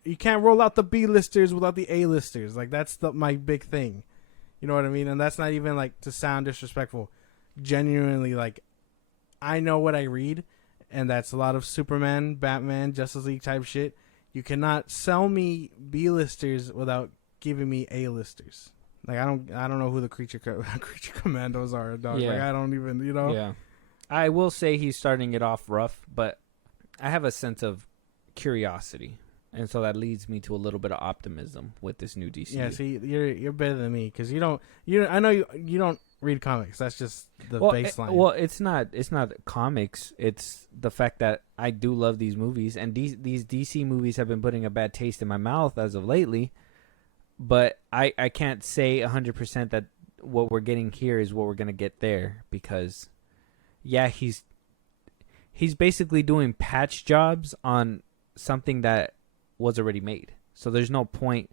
roll out the B-listers without the A-listers. Like, that's my big thing. You know what I mean? And that's not even, like, to sound disrespectful. Genuinely, like, I know what I read, and that's a lot of Superman, Batman, Justice League type shit. You cannot sell me B-listers without giving me A-listers. Like, I don't know who the creature commandos are, dog. Yeah. Like, I don't even, you know. Yeah. I will say he's starting it off rough, but I have a sense of curiosity. And so that leads me to a little bit of optimism with this new DCU. Yeah, see, you're better than me because I know you don't read comics. That's just the baseline. It's not comics. It's the fact that I do love these movies, and these DC movies have been putting a bad taste in my mouth as of lately. But I can't say 100% that what we're getting here is what we're gonna get there, because yeah, he's basically doing patch jobs on something that was already made. So there's no point.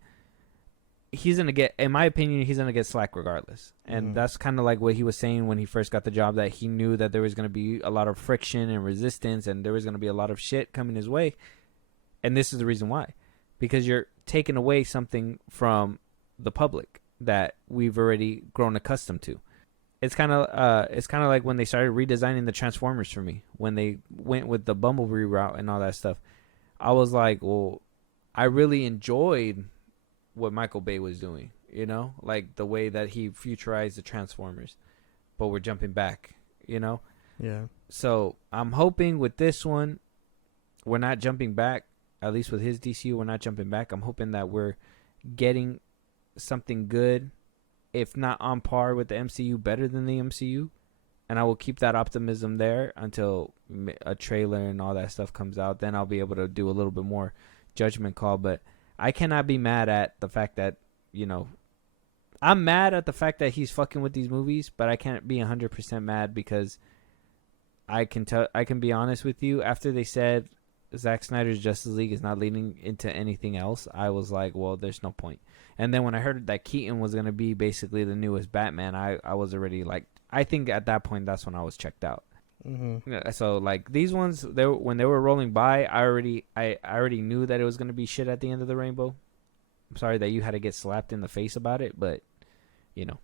He's gonna get, in my opinion, he's gonna get slack regardless, and that's kind of like what he was saying when he first got the job, that he knew that there was gonna be a lot of friction and resistance, and there was gonna be a lot of shit coming his way. And this is the reason why, because you're taking away something from the public that we've already grown accustomed to. It's kind of like when they started redesigning the Transformers for me, when they went with the Bumblebee route and all that stuff. I was like, well, I really enjoyed what Michael Bay was doing, you know, like the way that he futurized the Transformers, but we're jumping back, you know? Yeah. So I'm hoping with this one, we're not jumping back, at least with his DCU, we're not jumping back. I'm hoping that we're getting something good, if not on par with the MCU, better than the MCU. And I will keep that optimism there until a trailer and all that stuff comes out. Then I'll be able to do a little bit more judgment call. But I cannot be mad at the fact that, you know, I'm mad at the fact that he's fucking with these movies, but I can't be 100% mad because I can be honest with you. After they said Zack Snyder's Justice League is not leading into anything else, I was like, well, there's no point. And then when I heard that Keaton was going to be basically the newest Batman, I was already like, I think at that point, that's when I was checked out. Mm-hmm. So like these ones, when they were rolling by, I already knew that it was going to be shit at the end of the rainbow. I'm sorry that you had to get slapped in the face about it, but you know,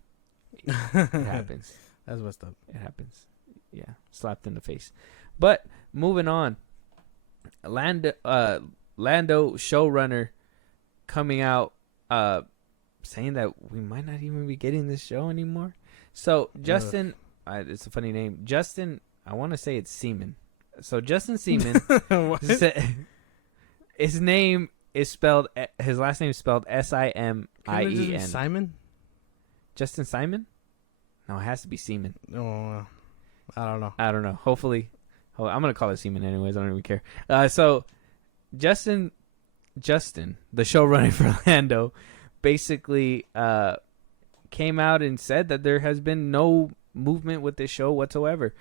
it happens. That's messed up. It happens. Yeah, slapped in the face. But moving on, Lando showrunner coming out saying that we might not even be getting this show anymore. So Justin, it's a funny name. Justin, I want to say it's Seaman. So Justin Seaman, his name is spelled. His last name is spelled S-I-M-I-E-N. Simon? Justin Simon? No, it has to be Seaman. Oh, I don't know. Hopefully, I'm gonna call it Seaman anyways. I don't even care. So Justin, the showrunner for Lando, basically came out and said that there has been no movement with this show whatsoever.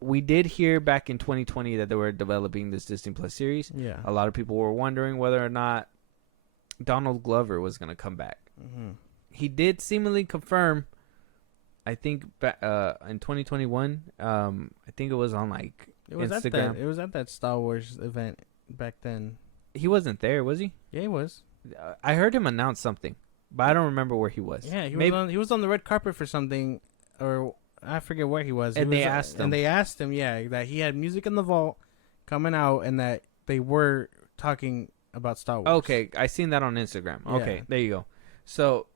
We did hear back in 2020 that they were developing this Disney Plus series. Yeah. A lot of people were wondering whether or not Donald Glover was going to come back. Mm-hmm. He did seemingly confirm, I think, in 2021. I think it was on like Instagram. It was at that Star Wars event back then. He wasn't there, was he? Yeah, he was. I heard him announce something, but I don't remember where he was. Yeah, he was on the red carpet for something, or I forget where he was. And they asked him, yeah, that he had music in the vault coming out, and that they were talking about Star Wars. Okay, I seen that on Instagram. Yeah. Okay, there you go. So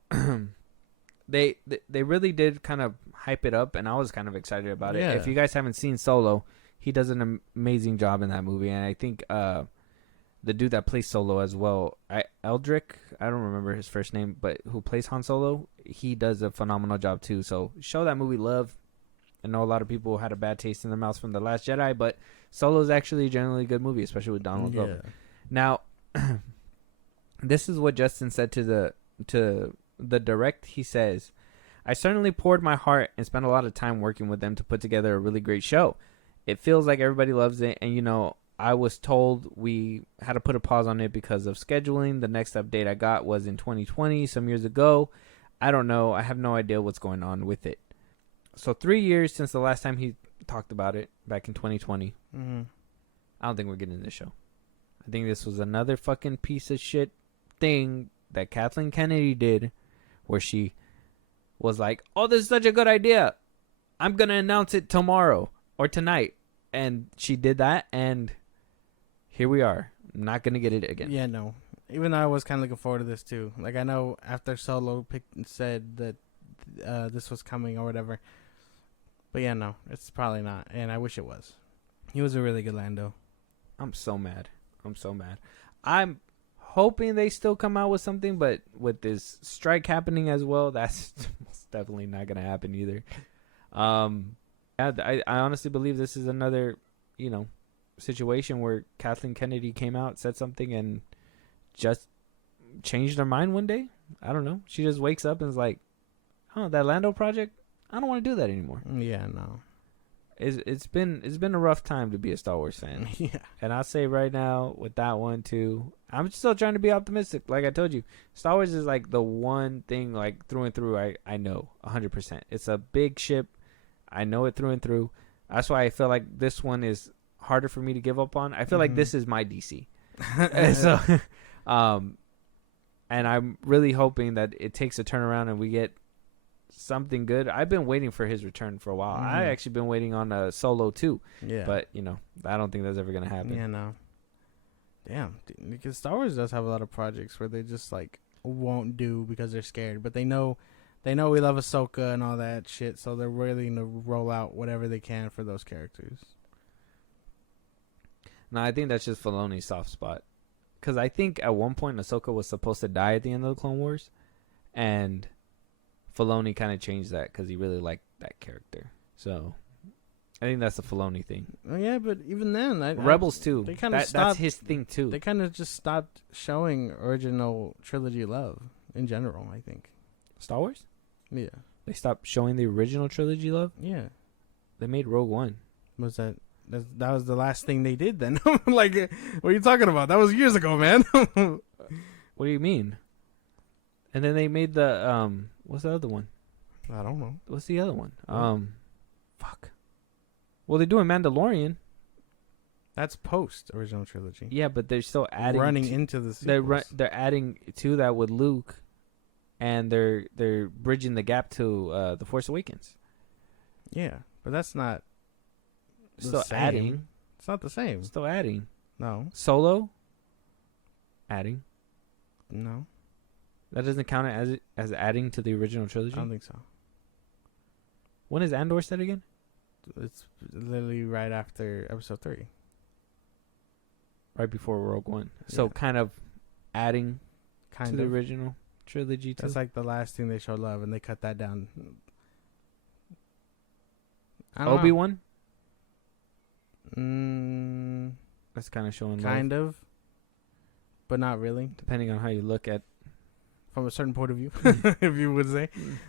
they really did kind of hype it up, and I was kind of excited about it. Yeah. If you guys haven't seen Solo, he does an amazing job in that movie, and I think the dude that plays Solo as well, Eldrick, I don't remember his first name, but who plays Han Solo, he does a phenomenal job too. So show that movie love. I know a lot of people had a bad taste in their mouths from The Last Jedi, but Solo is actually a generally good movie, especially with Donald Glover. Now, this is what Justin said to the direct. He says, I certainly poured my heart and spent a lot of time working with them to put together a really great show. It feels like everybody loves it, and I was told we had to put a pause on it because of scheduling. The next update I got was in 2020, some years ago. I don't know. I have no idea what's going on with it. So 3 years since the last time he talked about it, back in 2020. Mm-hmm. I don't think we're getting this show. I think this was another fucking piece of shit thing that Kathleen Kennedy did, where she was like, oh, this is such a good idea. I'm going to announce it tomorrow or tonight. And she did that, and here we are. Not going to get it again. Yeah, no. Even though I was kind of looking forward to this, too. Like, I know after Solo said that this was coming or whatever. But yeah, no. It's probably not. And I wish it was. He was a really good Lando. I'm so mad. I'm hoping they still come out with something, but with this strike happening as well, that's most definitely not going to happen either. I honestly believe this is another, situation where Kathleen Kennedy came out, said something, and just changed her mind one day. I don't know. She just wakes up and is like, oh, that Lando project, I don't want to do that anymore. Yeah, no. It's been a rough time to be a Star Wars fan. Yeah. And I'll say right now with that one too, I'm still trying to be optimistic. Like I told you, Star Wars is like the one thing like through and through I know 100%. It's a big ship. I know it through and through. That's why I feel like this one is harder for me to give up on. I feel like this is my DC. And so and I'm really hoping that it takes a turnaround and we get something good. I've been waiting for his return for a while. I actually been waiting on a Solo too. Yeah. But, I don't think that's ever going to happen. Yeah, no. Damn. Because Star Wars does have a lot of projects where they just, like, won't do because they're scared. But they know we love Ahsoka and all that shit, so they're willing to roll out whatever they can for those characters. No, I think that's just Filoni's soft spot. Because I think at one point Ahsoka was supposed to die at the end of the Clone Wars. And Filoni kind of changed that because he really liked that character. So I think that's the Filoni thing. Oh, yeah, but even then, Rebels too. They kind of that's his thing too. They kind of just stopped showing original trilogy love in general, I think. Star Wars? Yeah. They stopped showing the original trilogy love? Yeah. They made Rogue One. Was that was the last thing they did then? Like, what are you talking about? That was years ago, man. What do you mean? And then they made the what's the other one? I don't know. What's the other one? Fuck. Well, they're doing Mandalorian. That's post original trilogy. Yeah, but they're still adding into the sequels. They're adding to that with Luke, and they're bridging the gap to the Force Awakens. Yeah, but that's not still same. Adding. It's not the same. Still adding. No. Solo. Adding. No. That doesn't count as adding to the original trilogy? I don't think so. When is Andor set again? It's literally right after episode 3. Right before Rogue One. Yeah. So kind of adding to the original trilogy too. That's like the last thing they showed love, and they cut that down. Obi-Wan? That's kind of showing love. Kind of. But not really. Depending on how you look at. From a certain point of view, if you would say.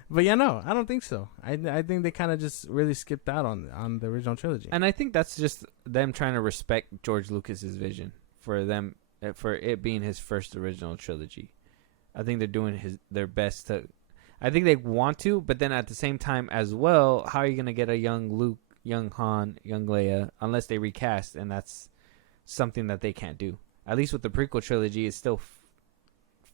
But yeah, no, I don't think so. I think they kind of just really skipped out on the original trilogy. And I think that's just them trying to respect George Lucas's vision for it being his first original trilogy. I think they're doing their best to. I think they want to, but then at the same time as well, how are you gonna get a young Luke, young Han, young Leia unless they recast? And that's something that they can't do. At least with the prequel trilogy, it's still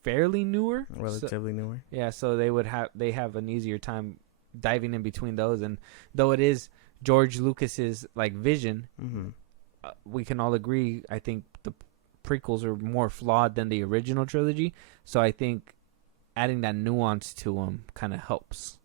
fairly newer, relatively newer. Yeah, so they have an easier time diving in between those, and though it is George Lucas's like vision, we can all agree. I think the prequels are more flawed than the original trilogy, so I think adding that nuance to them kind of helps.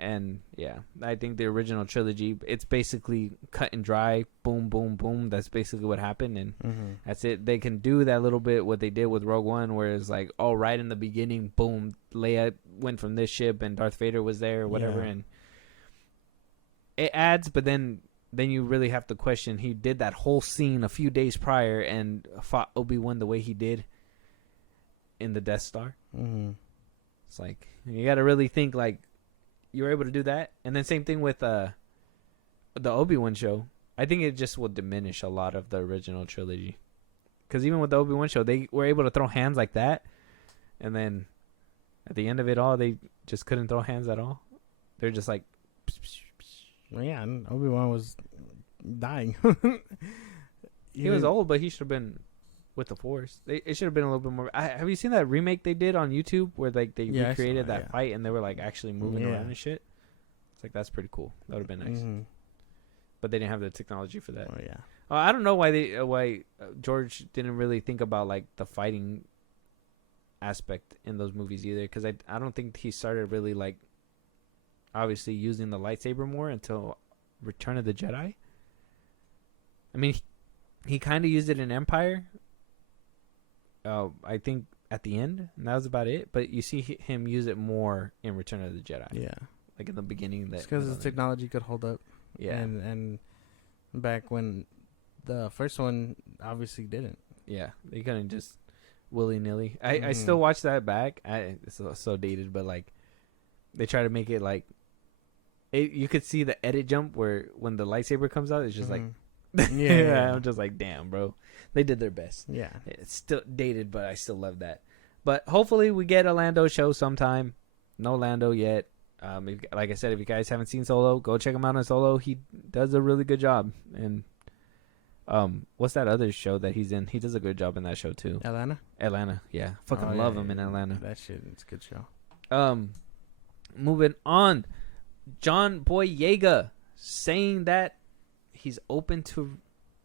And yeah, I think the original trilogy, it's basically cut and dry, boom, boom, boom. That's basically what happened, and that's it. They can do that little bit what they did with Rogue One, where it's like, oh, right in the beginning, boom, Leia went from this ship, and Darth Vader was there, or whatever. Yeah. And it adds, but then you really have to question. He did that whole scene a few days prior and fought Obi-Wan the way he did in the Death Star. Mm-hmm. It's like you got to really think like you were able to do that, and then same thing with the Obi-Wan show. I think it just will diminish a lot of the original trilogy, because even with the Obi-Wan show, they were able to throw hands like that, and then at the end of it all, they just couldn't throw hands at all. They're just like, well, yeah, and Obi-Wan was dying. he was old, but he should have been with the Force. It should have been a little bit more. Have you seen that remake they did on YouTube where like they recreated that fight and they were like actually moving around and shit? It's like, that's pretty cool. That would have been nice. Mm-hmm. But they didn't have the technology for that. Oh yeah. I don't know why George didn't really think about like the fighting aspect in those movies either, because I don't think he started really like obviously using the lightsaber more until Return of the Jedi. I mean, he kind of used it in Empire. I think at the end, and that was about it. But you see him use it more in Return of the Jedi. Yeah, like in the beginning. It's because the technology could hold up. Yeah, and back when the first one obviously didn't. Yeah, they couldn't just willy nilly. I still watch that back. It's so dated, but like they try to make it like you could see the edit jump where when the lightsaber comes out, it's just like yeah. I'm just like, damn, bro, they did their best. Yeah, it's still dated, but I still love that. But hopefully we get a Lando show sometime. No Lando yet. Like I said, if you guys haven't seen Solo, go check him out on Solo. He does a really good job. And what's that other show that he's in? He does a good job in that show too. Atlanta, yeah. Fucking love him in Atlanta. That shit, it's a good show. Moving on, John Boyega saying that he's open to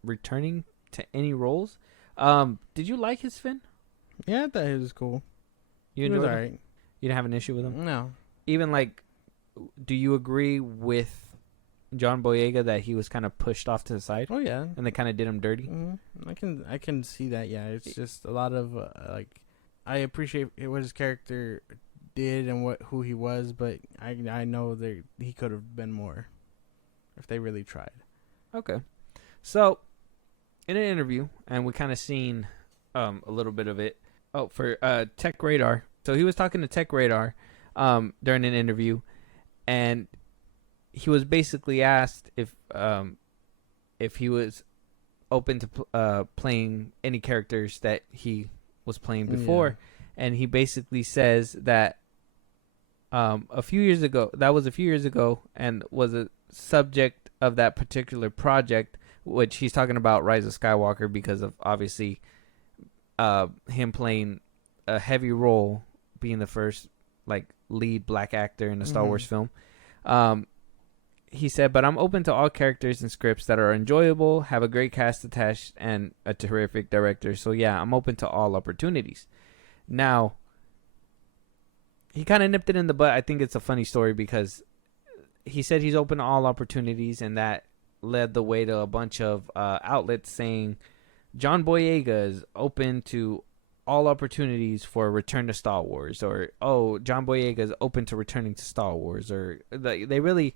returning to any roles. Did you like his Finn? Yeah, I thought he was cool. You enjoyed him? Right. You didn't have an issue with him? No. Even like, do you agree with John Boyega that he was kind of pushed off to the side? Oh yeah, and they kind of did him dirty. Mm-hmm. I can see that. Yeah, it's just a lot of like, I appreciate what his character did and who he was, but I know that he could have been more if they really tried. Okay, so in an interview, and we kind of seen a little bit of it. Oh, for Tech Radar. So he was talking to Tech Radar during an interview, and he was basically asked if he was open to playing any characters that he was playing before, and he basically says that a few years ago, and was a subject of that particular project, which he's talking about Rise of Skywalker, because of obviously him playing a heavy role, being the first like lead black actor in a Star Wars film. He said, but I'm open to all characters and scripts that are enjoyable, have a great cast attached, and a terrific director. So yeah, I'm open to all opportunities. Now, he kind of nipped it in the butt. I think it's a funny story because he said he's open to all opportunities, and that led the way to a bunch of outlets saying John Boyega is open to all opportunities for a return to Star Wars, or John Boyega is open to returning to Star Wars, or they really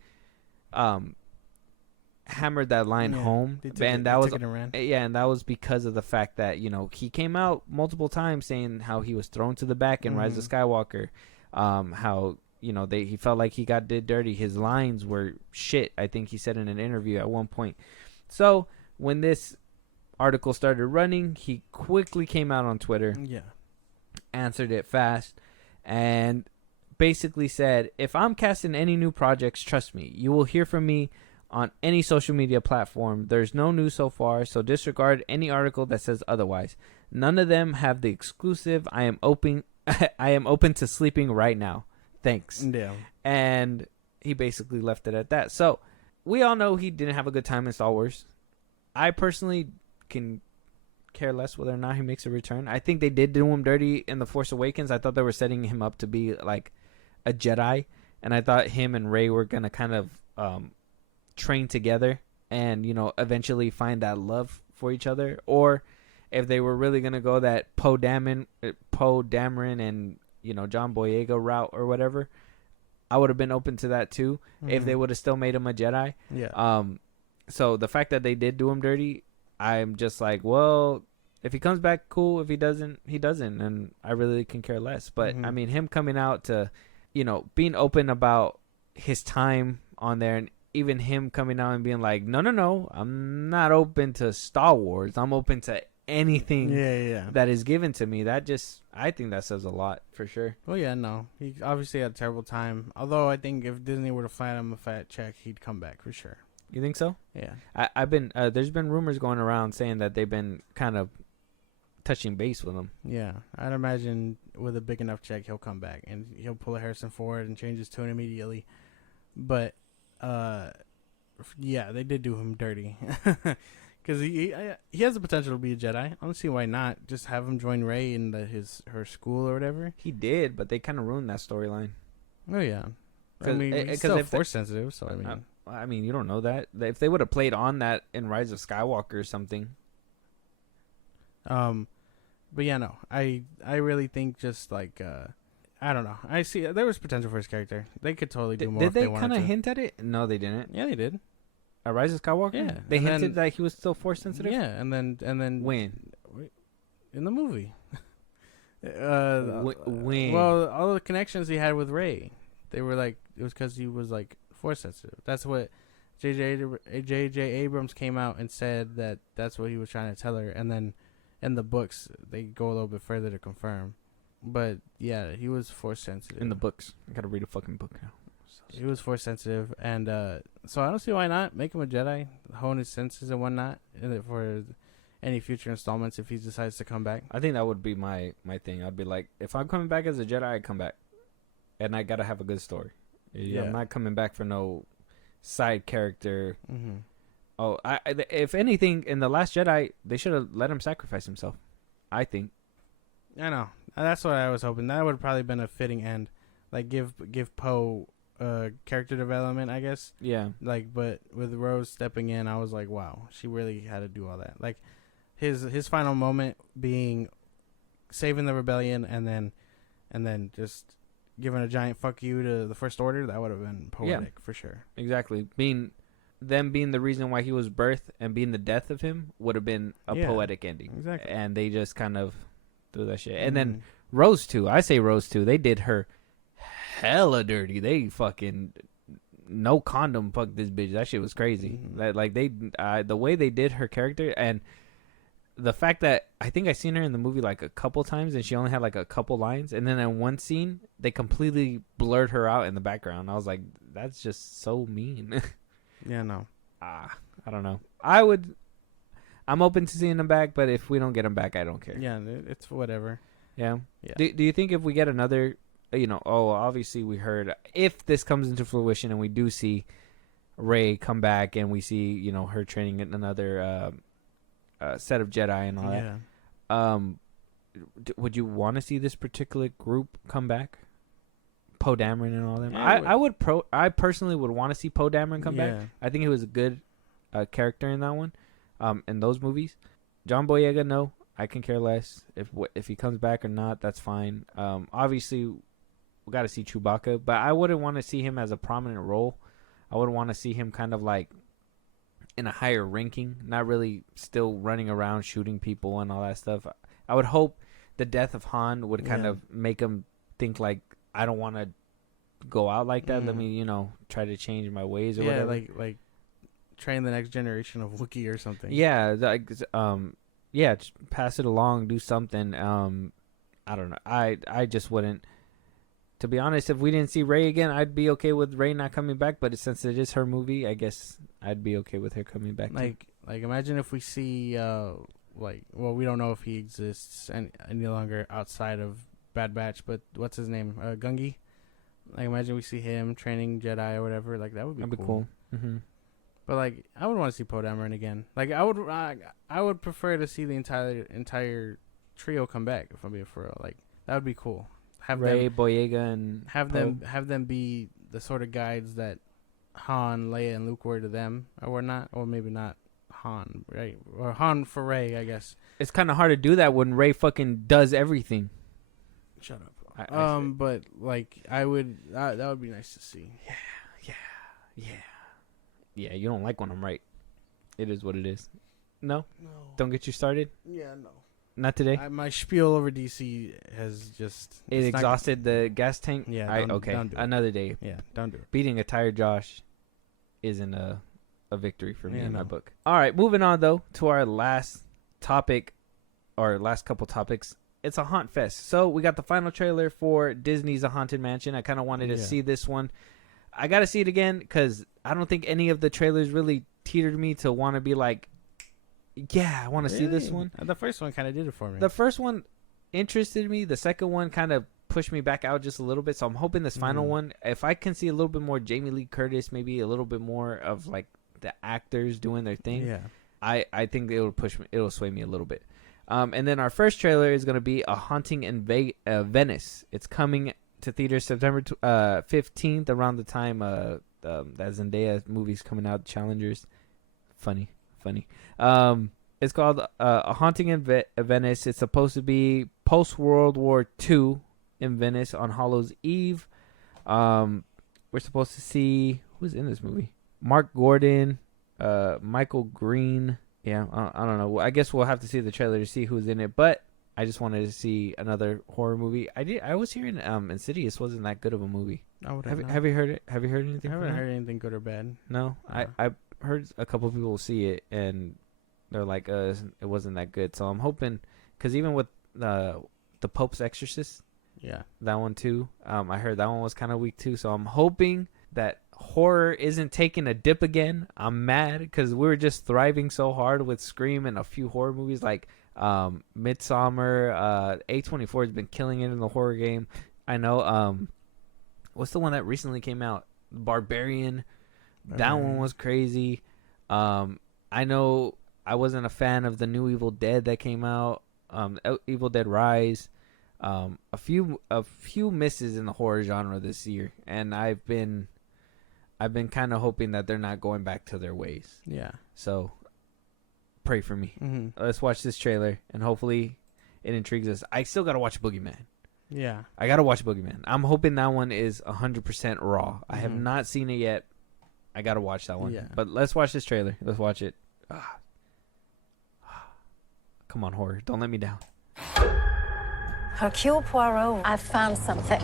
hammered that line home, and that was because of the fact that he came out multiple times saying how he was thrown to the back in Rise of Skywalker, how he felt like he did dirty. His lines were shit, I think he said in an interview at one point. So when this article started running, he quickly came out on Twitter, answered it fast, and basically said, if I'm casting any new projects, trust me, you will hear from me on any social media platform. There's no news so far, so disregard any article that says otherwise. None of them have the exclusive. I am open to sleeping right now. Thanks. Yeah. And he basically left it at that. So we all know he didn't have a good time in Star Wars. I personally can care less whether or not he makes a return. I think they did do him dirty in The Force Awakens. I thought they were setting him up to be like a Jedi, and I thought him and Rey were gonna kind of train together and eventually find that love for each other. Or if they were really gonna go that Poe Dameron and John Boyega route or whatever, I would have been open to that too if they would have still made him a Jedi. Yeah. So the fact that they did do him dirty, I'm just like, well, if he comes back, cool. If he doesn't, he doesn't, and I really can care less. But I mean, him coming out to, being open about his time on there, and even him coming out and being like, no, I'm not open to Star Wars. I'm open to anything that is given to me. I think that says a lot for sure. Well, yeah, no, he obviously had a terrible time. Although I think if Disney were to flat him a fat check, he'd come back for sure. You think so? Yeah. I've been there's been rumors going around saying that they've been kind of touching base with him. Yeah, I'd imagine with a big enough check, he'll come back and he'll pull a Harrison Ford and change his tune immediately. But, yeah, they did do him dirty because he has the potential to be a Jedi. I don't see why not. Just have him join Rey in her school or whatever. He did, but they kind of ruined that storyline. Oh yeah, I mean, he's still Force sensitive, so I mean, you don't know that. If they would have played on that in Rise of Skywalker or something. But yeah, no, I really think just like I don't know. I see there was potential for his character. They could totally do more. Did they kind of hint at it? No, they didn't. Yeah, they did. A Rise of Skywalker. Yeah, they hinted that he was still Force sensitive. Yeah, and then when in the movie. When? Well, all the connections he had with Rey, they were like it was because he was like Force sensitive. That's what J.J. Abrams came out and said that's what he was trying to tell her, and then in the books they go a little bit further to confirm. But yeah, he was Force sensitive in the books. I gotta read a fucking book now. He was Force sensitive, and so I don't see why not make him a Jedi, hone his senses and whatnot, for any future installments if he decides to come back. I think that would be my thing. I'd be like, if I'm coming back as a Jedi, I come back, and I gotta have a good story. Yeah. I'm not coming back for no side character. Mm-hmm. Oh, if anything, in The Last Jedi, they should have let him sacrifice himself. I think. I know. That's what I was hoping. That would have probably been a fitting end. Like, give Poe character development, I guess. Yeah. Like, but with Rose stepping in, I was like, wow, she really had to do all that. Like, his final moment being saving the rebellion and then just giving a giant fuck you to the First Order, that would have been poetic for sure. Exactly. Being the reason why he was birthed and being the death of him would have been a poetic ending. Exactly. And they just kind of threw that shit. And then Rose too. I say Rose too. They did her hella dirty. They fucking no condom fucked this bitch. That shit was crazy. Like they the way they did her character, and the fact that I think I seen her in the movie like a couple times and she only had like a couple lines, and then in one scene they completely blurred her out in the background. I was like, that's just so mean. Yeah, no. I don't know. I'm open to seeing them back, but if we don't get them back, I don't care. Yeah, it's whatever. Yeah. Do you think if we get another, obviously we heard, if this comes into fruition and we do see Rey come back and we see, her training in another set of Jedi and all that, would you want to see this particular group come back? Poe Dameron and all them. Yeah, I personally would want to see Poe Dameron come back. I think he was a good character in that one, in those movies. John Boyega, no, I can care less if he comes back or not. That's fine. Obviously, we got to see Chewbacca, but I wouldn't want to see him as a prominent role. I would want to see him kind of like in a higher ranking, not really still running around shooting people and all that stuff. I would hope the death of Han would kind of make him think like, I don't want to go out like that. Let me, try to change my ways or whatever. like train the next generation of Wookiee or something. Yeah, just pass it along, do something. I don't know. I just wouldn't. To be honest, if we didn't see Rey again, I'd be okay with Rey not coming back. But since it is her movie, I guess I'd be okay with her coming back. Like imagine if we see, we don't know if he exists any longer outside of Bad Batch, but what's his name? Gungi. Like, imagine we see him training Jedi or whatever. Like, that would be cool. Mm-hmm. But like, I would want to see Poe Dameron again. Like, I would prefer to see the entire trio come back. If I'm being for real, like, that would be cool. Have Rey, Boyega, and have them be the sort of guides that Han, Leia, and Luke were to them, or not, or maybe not Han, right? Or Han for Rey, I guess. It's kind of hard to do that when Rey fucking does everything. Shut up. But like I would, that would be nice to see. Yeah. You don't like when I'm right. It is what it is. No. Don't get you started. Yeah, no. Not today. My spiel over DC has just exhausted the gas tank. Yeah. Okay. Don't do it. Another day. Yeah. Don't do it. Beating a tired Josh isn't a victory for me in my no. book. All right, moving on though to our last topic, or last couple topics. It's a haunt fest. So we got the final trailer for Disney's A Haunted Mansion. I kind of wanted to see this one. I got to see it again because I don't think any of the trailers really teetered me to want to be like, yeah, I want to see this one. The first one kind of did it for me. The first one interested me. The second one kind of pushed me back out just a little bit. So I'm hoping this final one, if I can see a little bit more Jamie Lee Curtis, maybe a little bit more of like the actors doing their thing. Yeah. I think it'll push me. It'll sway me a little bit. And then our first trailer is going to be A Haunting in Venice. It's coming to theaters September 15th, around the time that Zendaya movie's coming out, Challengers. Funny. It's called A Haunting in Venice. It's supposed to be post-World War II in Venice on Hallows Eve. We're supposed to see... Who's in this movie? Mark Gordon, Michael Green. Yeah, I don't know. I guess we'll have to see the trailer to see who's in it. But I just wanted to see another horror movie. I was hearing Insidious wasn't that good of a movie. Have you heard it? Have you heard anything? I haven't heard anything good or bad. No, I heard a couple of people see it and they're like, it wasn't that good. So I'm hoping, because even with the Pope's Exorcist, yeah, that one too. I heard that one was kind of weak too. So I'm hoping that horror isn't taking a dip again. I'm mad because we were just thriving so hard with Scream and a few horror movies like Midsommar. A24 has been killing it in the horror game. I know. What's the one that recently came out? Barbarian. That one was crazy. I know I wasn't a fan of the new Evil Dead that came out. Evil Dead Rise. A few misses in the horror genre this year, and I've been kind of hoping that they're not going back to their ways. Yeah. So pray for me. Mm-hmm. Let's watch this trailer, and hopefully it intrigues us. I still got to watch Boogeyman. Yeah. I got to watch Boogeyman. I'm hoping that one is 100% raw. Mm-hmm. I have not seen it yet. I got to watch that one. Yeah. But let's watch this trailer. Let's watch it. Come on, horror. Don't let me down. Hercule Poirot, I've found something.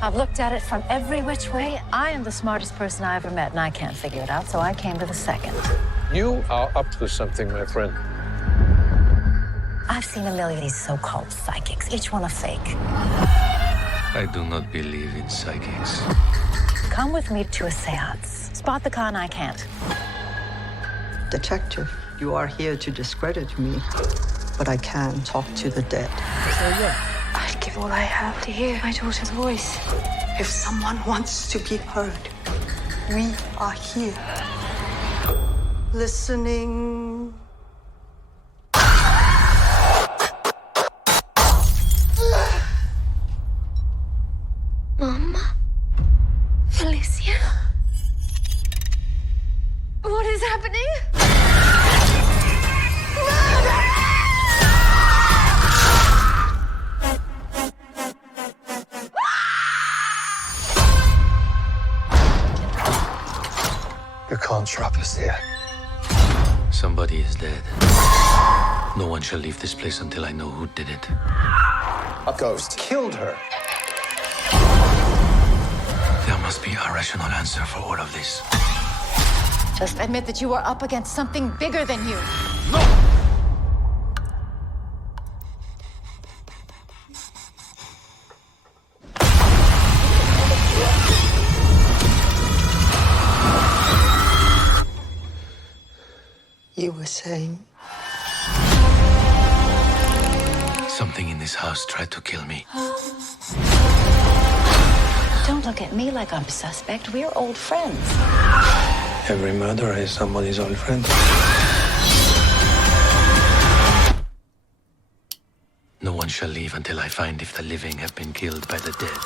I've looked at it from every which way. I am the smartest person I ever met, and I can't figure it out, so I came to the second. You are up to something, my friend. I've seen a million of these so-called psychics, each one a fake. I do not believe in psychics. Come with me to a seance. Spot the con I can't. Detective, you are here to discredit me, but I can talk to the dead. I'd give all I have to hear my daughter's voice. If someone wants to be heard, we are here. Listening. Mama? Alicia? What is happening? You can't trap us here. Somebody is dead. No one shall leave this place until I know who did it. A ghost killed her. There must be a rational answer for all of this. Just admit that you are up against something bigger than you. You were saying? Something in this house tried to kill me. Don't look at me like I'm a suspect. We're old friends. Every murderer is somebody's old friend. No one shall leave until I find if the living have been killed by the dead.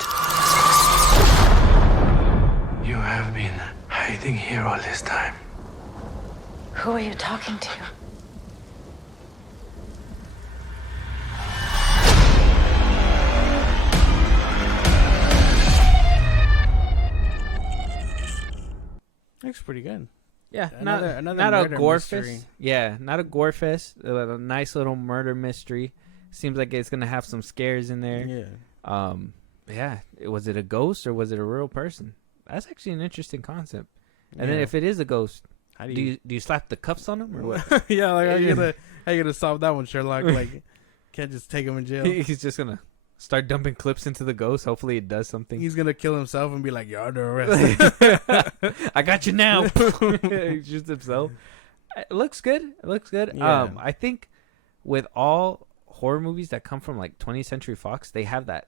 You have been hiding here all this time. Who are you talking to? Looks pretty good. Yeah, Another not a murder gore mystery. fest. Yeah, not a gore fest. A nice little murder mystery. Seems like it's gonna have some scares in there. Yeah. Yeah. Was it a ghost or was it a real person? That's actually an interesting concept. And then if it is a ghost, how do you slap the cuffs on him or what? yeah, like how you gonna solve that one, Sherlock? Like, can't just take him in jail. He's just gonna start dumping clips into the ghost. Hopefully it does something. He's gonna kill himself and be like, "You're under arrest." I got you now. He shoots himself. It looks good. It looks good. Yeah. I think with all horror movies that come from like 20th Century Fox, they have that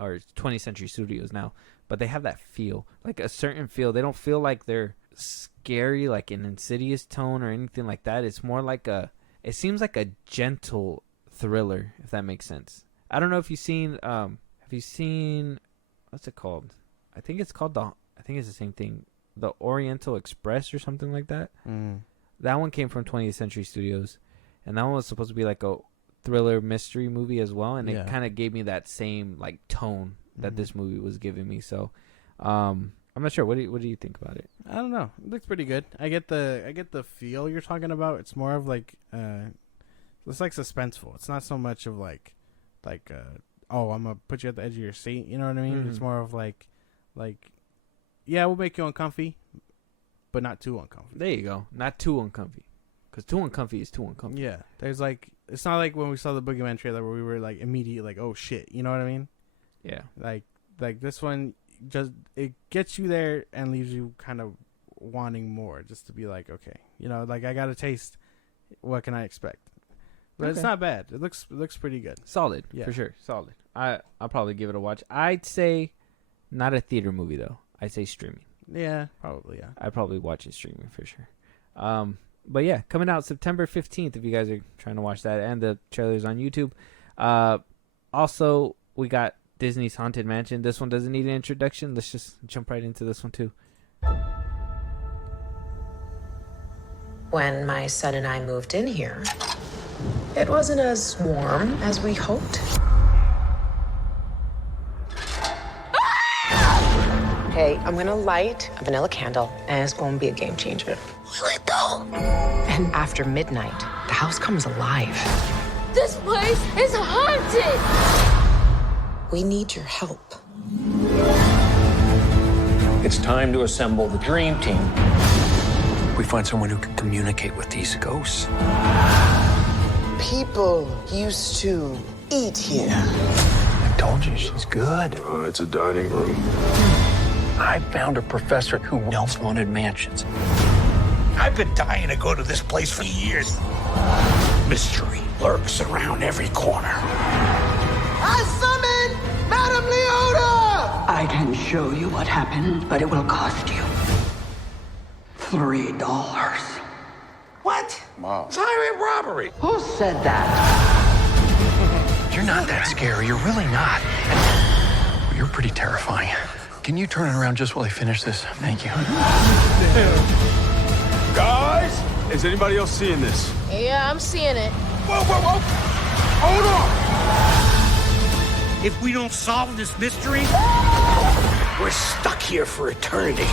or 20th Century Studios now, but they have that feel, like a certain feel. They don't feel like they're scary, like an Insidious tone or anything like that. It's more like it seems like a gentle thriller, if that makes sense. I don't know if you've seen have you seen, what's it called? I think it's the same thing, the Oriental Express or something like that. That one came from 20th Century Studios, and that one was supposed to be like a thriller mystery movie as well, and it kind of gave me that same like tone that this movie was giving me. So I'm not sure, what do you think about it? I don't know. It looks pretty good. I get the feel you're talking about. It's more of like it's like suspenseful. It's not so much of like oh, I'm gonna put you at the edge of your seat. You know what I mean? It's more of like yeah, we'll make you uncomfy, but not too uncomfy. There you go. Not too uncomfy, because too uncomfy is too uncomfy. Yeah, there's like, it's not like when we saw the Boogeyman trailer where we were like immediately like, oh shit, you know what I mean? Yeah. Like this one, just it gets you there and leaves you kind of wanting more, just to be like, okay, you know, like I got a taste. What can I expect? But it's not bad. It looks pretty good. Solid, for sure. Solid. I'll probably give it a watch. I'd say not a theater movie though. I'd say streaming. Yeah, probably. Yeah, I'd probably watch it streaming for sure. But yeah, coming out September 15th if you guys are trying to watch that, and the trailer's on YouTube. Also, we got Disney's Haunted Mansion. This one doesn't need an introduction. Let's just jump right into this one too. When my son and I moved in here, it wasn't as warm as we hoped. Okay, I'm gonna light a vanilla candle, and it's gonna be a game changer. Will it though? And after midnight, the house comes alive. This place is haunted! We need your help. It's time to assemble the dream team. We find someone who can communicate with these ghosts. People used to eat here. I told you she's good. It's a dining room. I found a professor who knows haunted mansions. I've been dying to go to this place for years. Mystery lurks around every corner. I summon Madame Leota! I can show you what happened, but it will cost you $3. What? Wow. It's highway robbery. Who said that? You're not that scary. You're really not. You're pretty terrifying. Can you turn it around just while I finish this? Thank you. Guys, is anybody else seeing this? Yeah, I'm seeing it. Whoa, whoa, whoa! Hold on! If we don't solve this mystery, we're stuck here for eternity.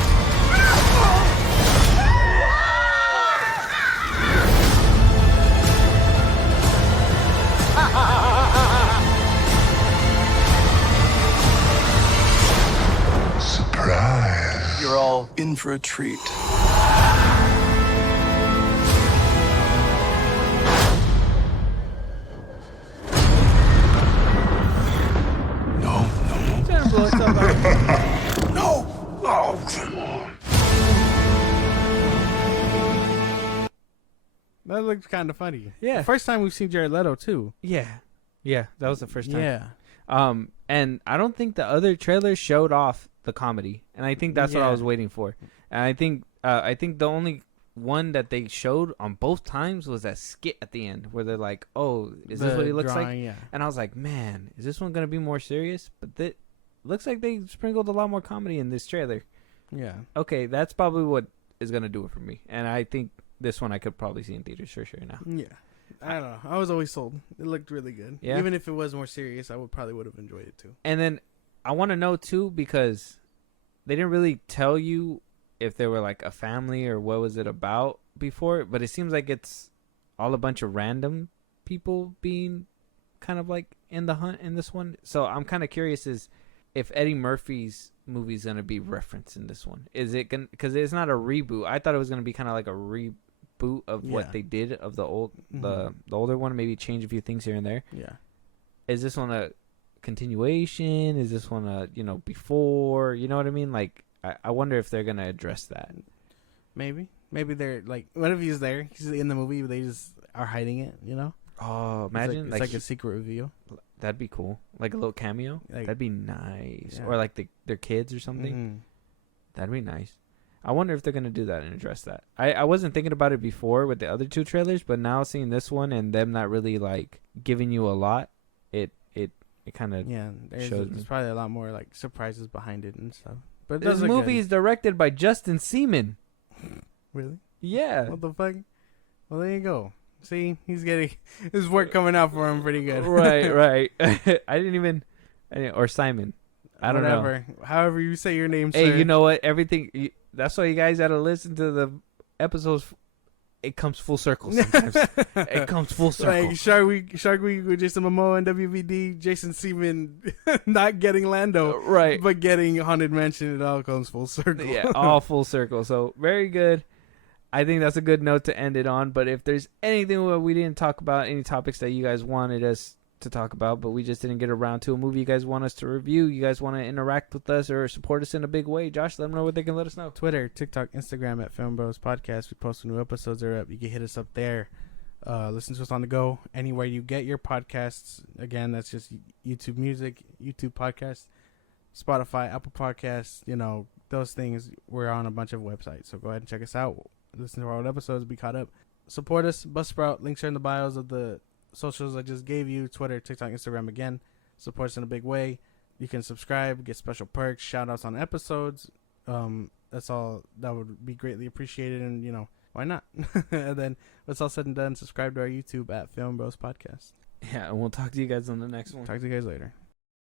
Surprise. You're all in for a treat. No. Oh, come on. That looks kind of funny. Yeah. The first time we've seen Jared Leto too. Yeah, that was the first time. Yeah. And I don't think the other trailers showed off the comedy, and I think that's what I was waiting for. And I think the only one that they showed on both times was that skit at the end where they're like, "Oh, is this what he looks like?" Yeah. And I was like, "Man, is this one gonna be more serious?" But that looks like they sprinkled a lot more comedy in this trailer. Yeah. Okay, that's probably what is gonna do it for me, and I think this one I could probably see in theaters for sure now. Yeah. I don't know. I was always sold. It looked really good. Yeah. Even if it was more serious, I would have enjoyed it too. And then I want to know too, because they didn't really tell you if they were like a family or what was it about before, but it seems like it's all a bunch of random people being kind of like in the hunt in this one. So I'm kind of curious is if Eddie Murphy's movie is going to be referenced in this one. Is it going to, because it's not a reboot. I thought it was going to be kind of like a reboot of what they did of the old the older one, maybe change a few things here and there. Yeah. Is this one a continuation? Is this one a, before, you know what I mean? Like I wonder if they're going to address that. Maybe they're like, what if he's there? He's in the movie, but they just are hiding it, Oh, imagine it's like a secret reveal. That'd be cool. Like a little cameo. That'd be nice. Or like their kids or something. That'd be nice. I wonder if they're gonna do that and address that. I wasn't thinking about it before with the other two trailers, but now seeing this one and them not really like giving you a lot, it kind of shows. There's probably a lot more like surprises behind it and stuff. But this movie is directed by Justin Seaman. Really? Yeah. What the fuck? Well, there you go. See, he's getting his work coming out for him pretty good. Right. Or Simon. I don't know. However you say your name, hey, sir. you know what? Everything. That's why you guys got to listen to the episodes. It comes full circle sometimes. It comes full circle. Like Shark Week with Jason Momoa and WBD, Jason Seaman not getting Lando. Right. But getting Haunted Mansion. It all comes full circle. Yeah, all full circle. So, very good. I think that's a good note to end it on. But if there's anything we didn't talk about, any topics that you guys wanted us to talk about, but we just didn't get around to, a movie you guys want us to review, you guys want to interact with us or support us in a big way, Josh, let them know what they can let us know. Twitter, TikTok, Instagram at FilmBros Podcast. We post when new episodes are up. You can hit us up there. Listen to us on the go anywhere you get your podcasts. Again, that's just YouTube Music, YouTube Podcasts, Spotify, Apple Podcasts. Those things. We're on a bunch of websites, so go ahead and check us out. Listen to our old episodes, be caught up. Support us, Buzzsprout. Links are in the bios of the socials I just gave you. Twitter, TikTok, Instagram. Again, support us in a big way. You can subscribe, get special perks, shout outs on episodes. That's all. That would be greatly appreciated, and why not? And then when it's all said and done, subscribe to our YouTube at FilmBros Podcast. Yeah, and we'll talk to you guys on the next one. Talk to you guys later.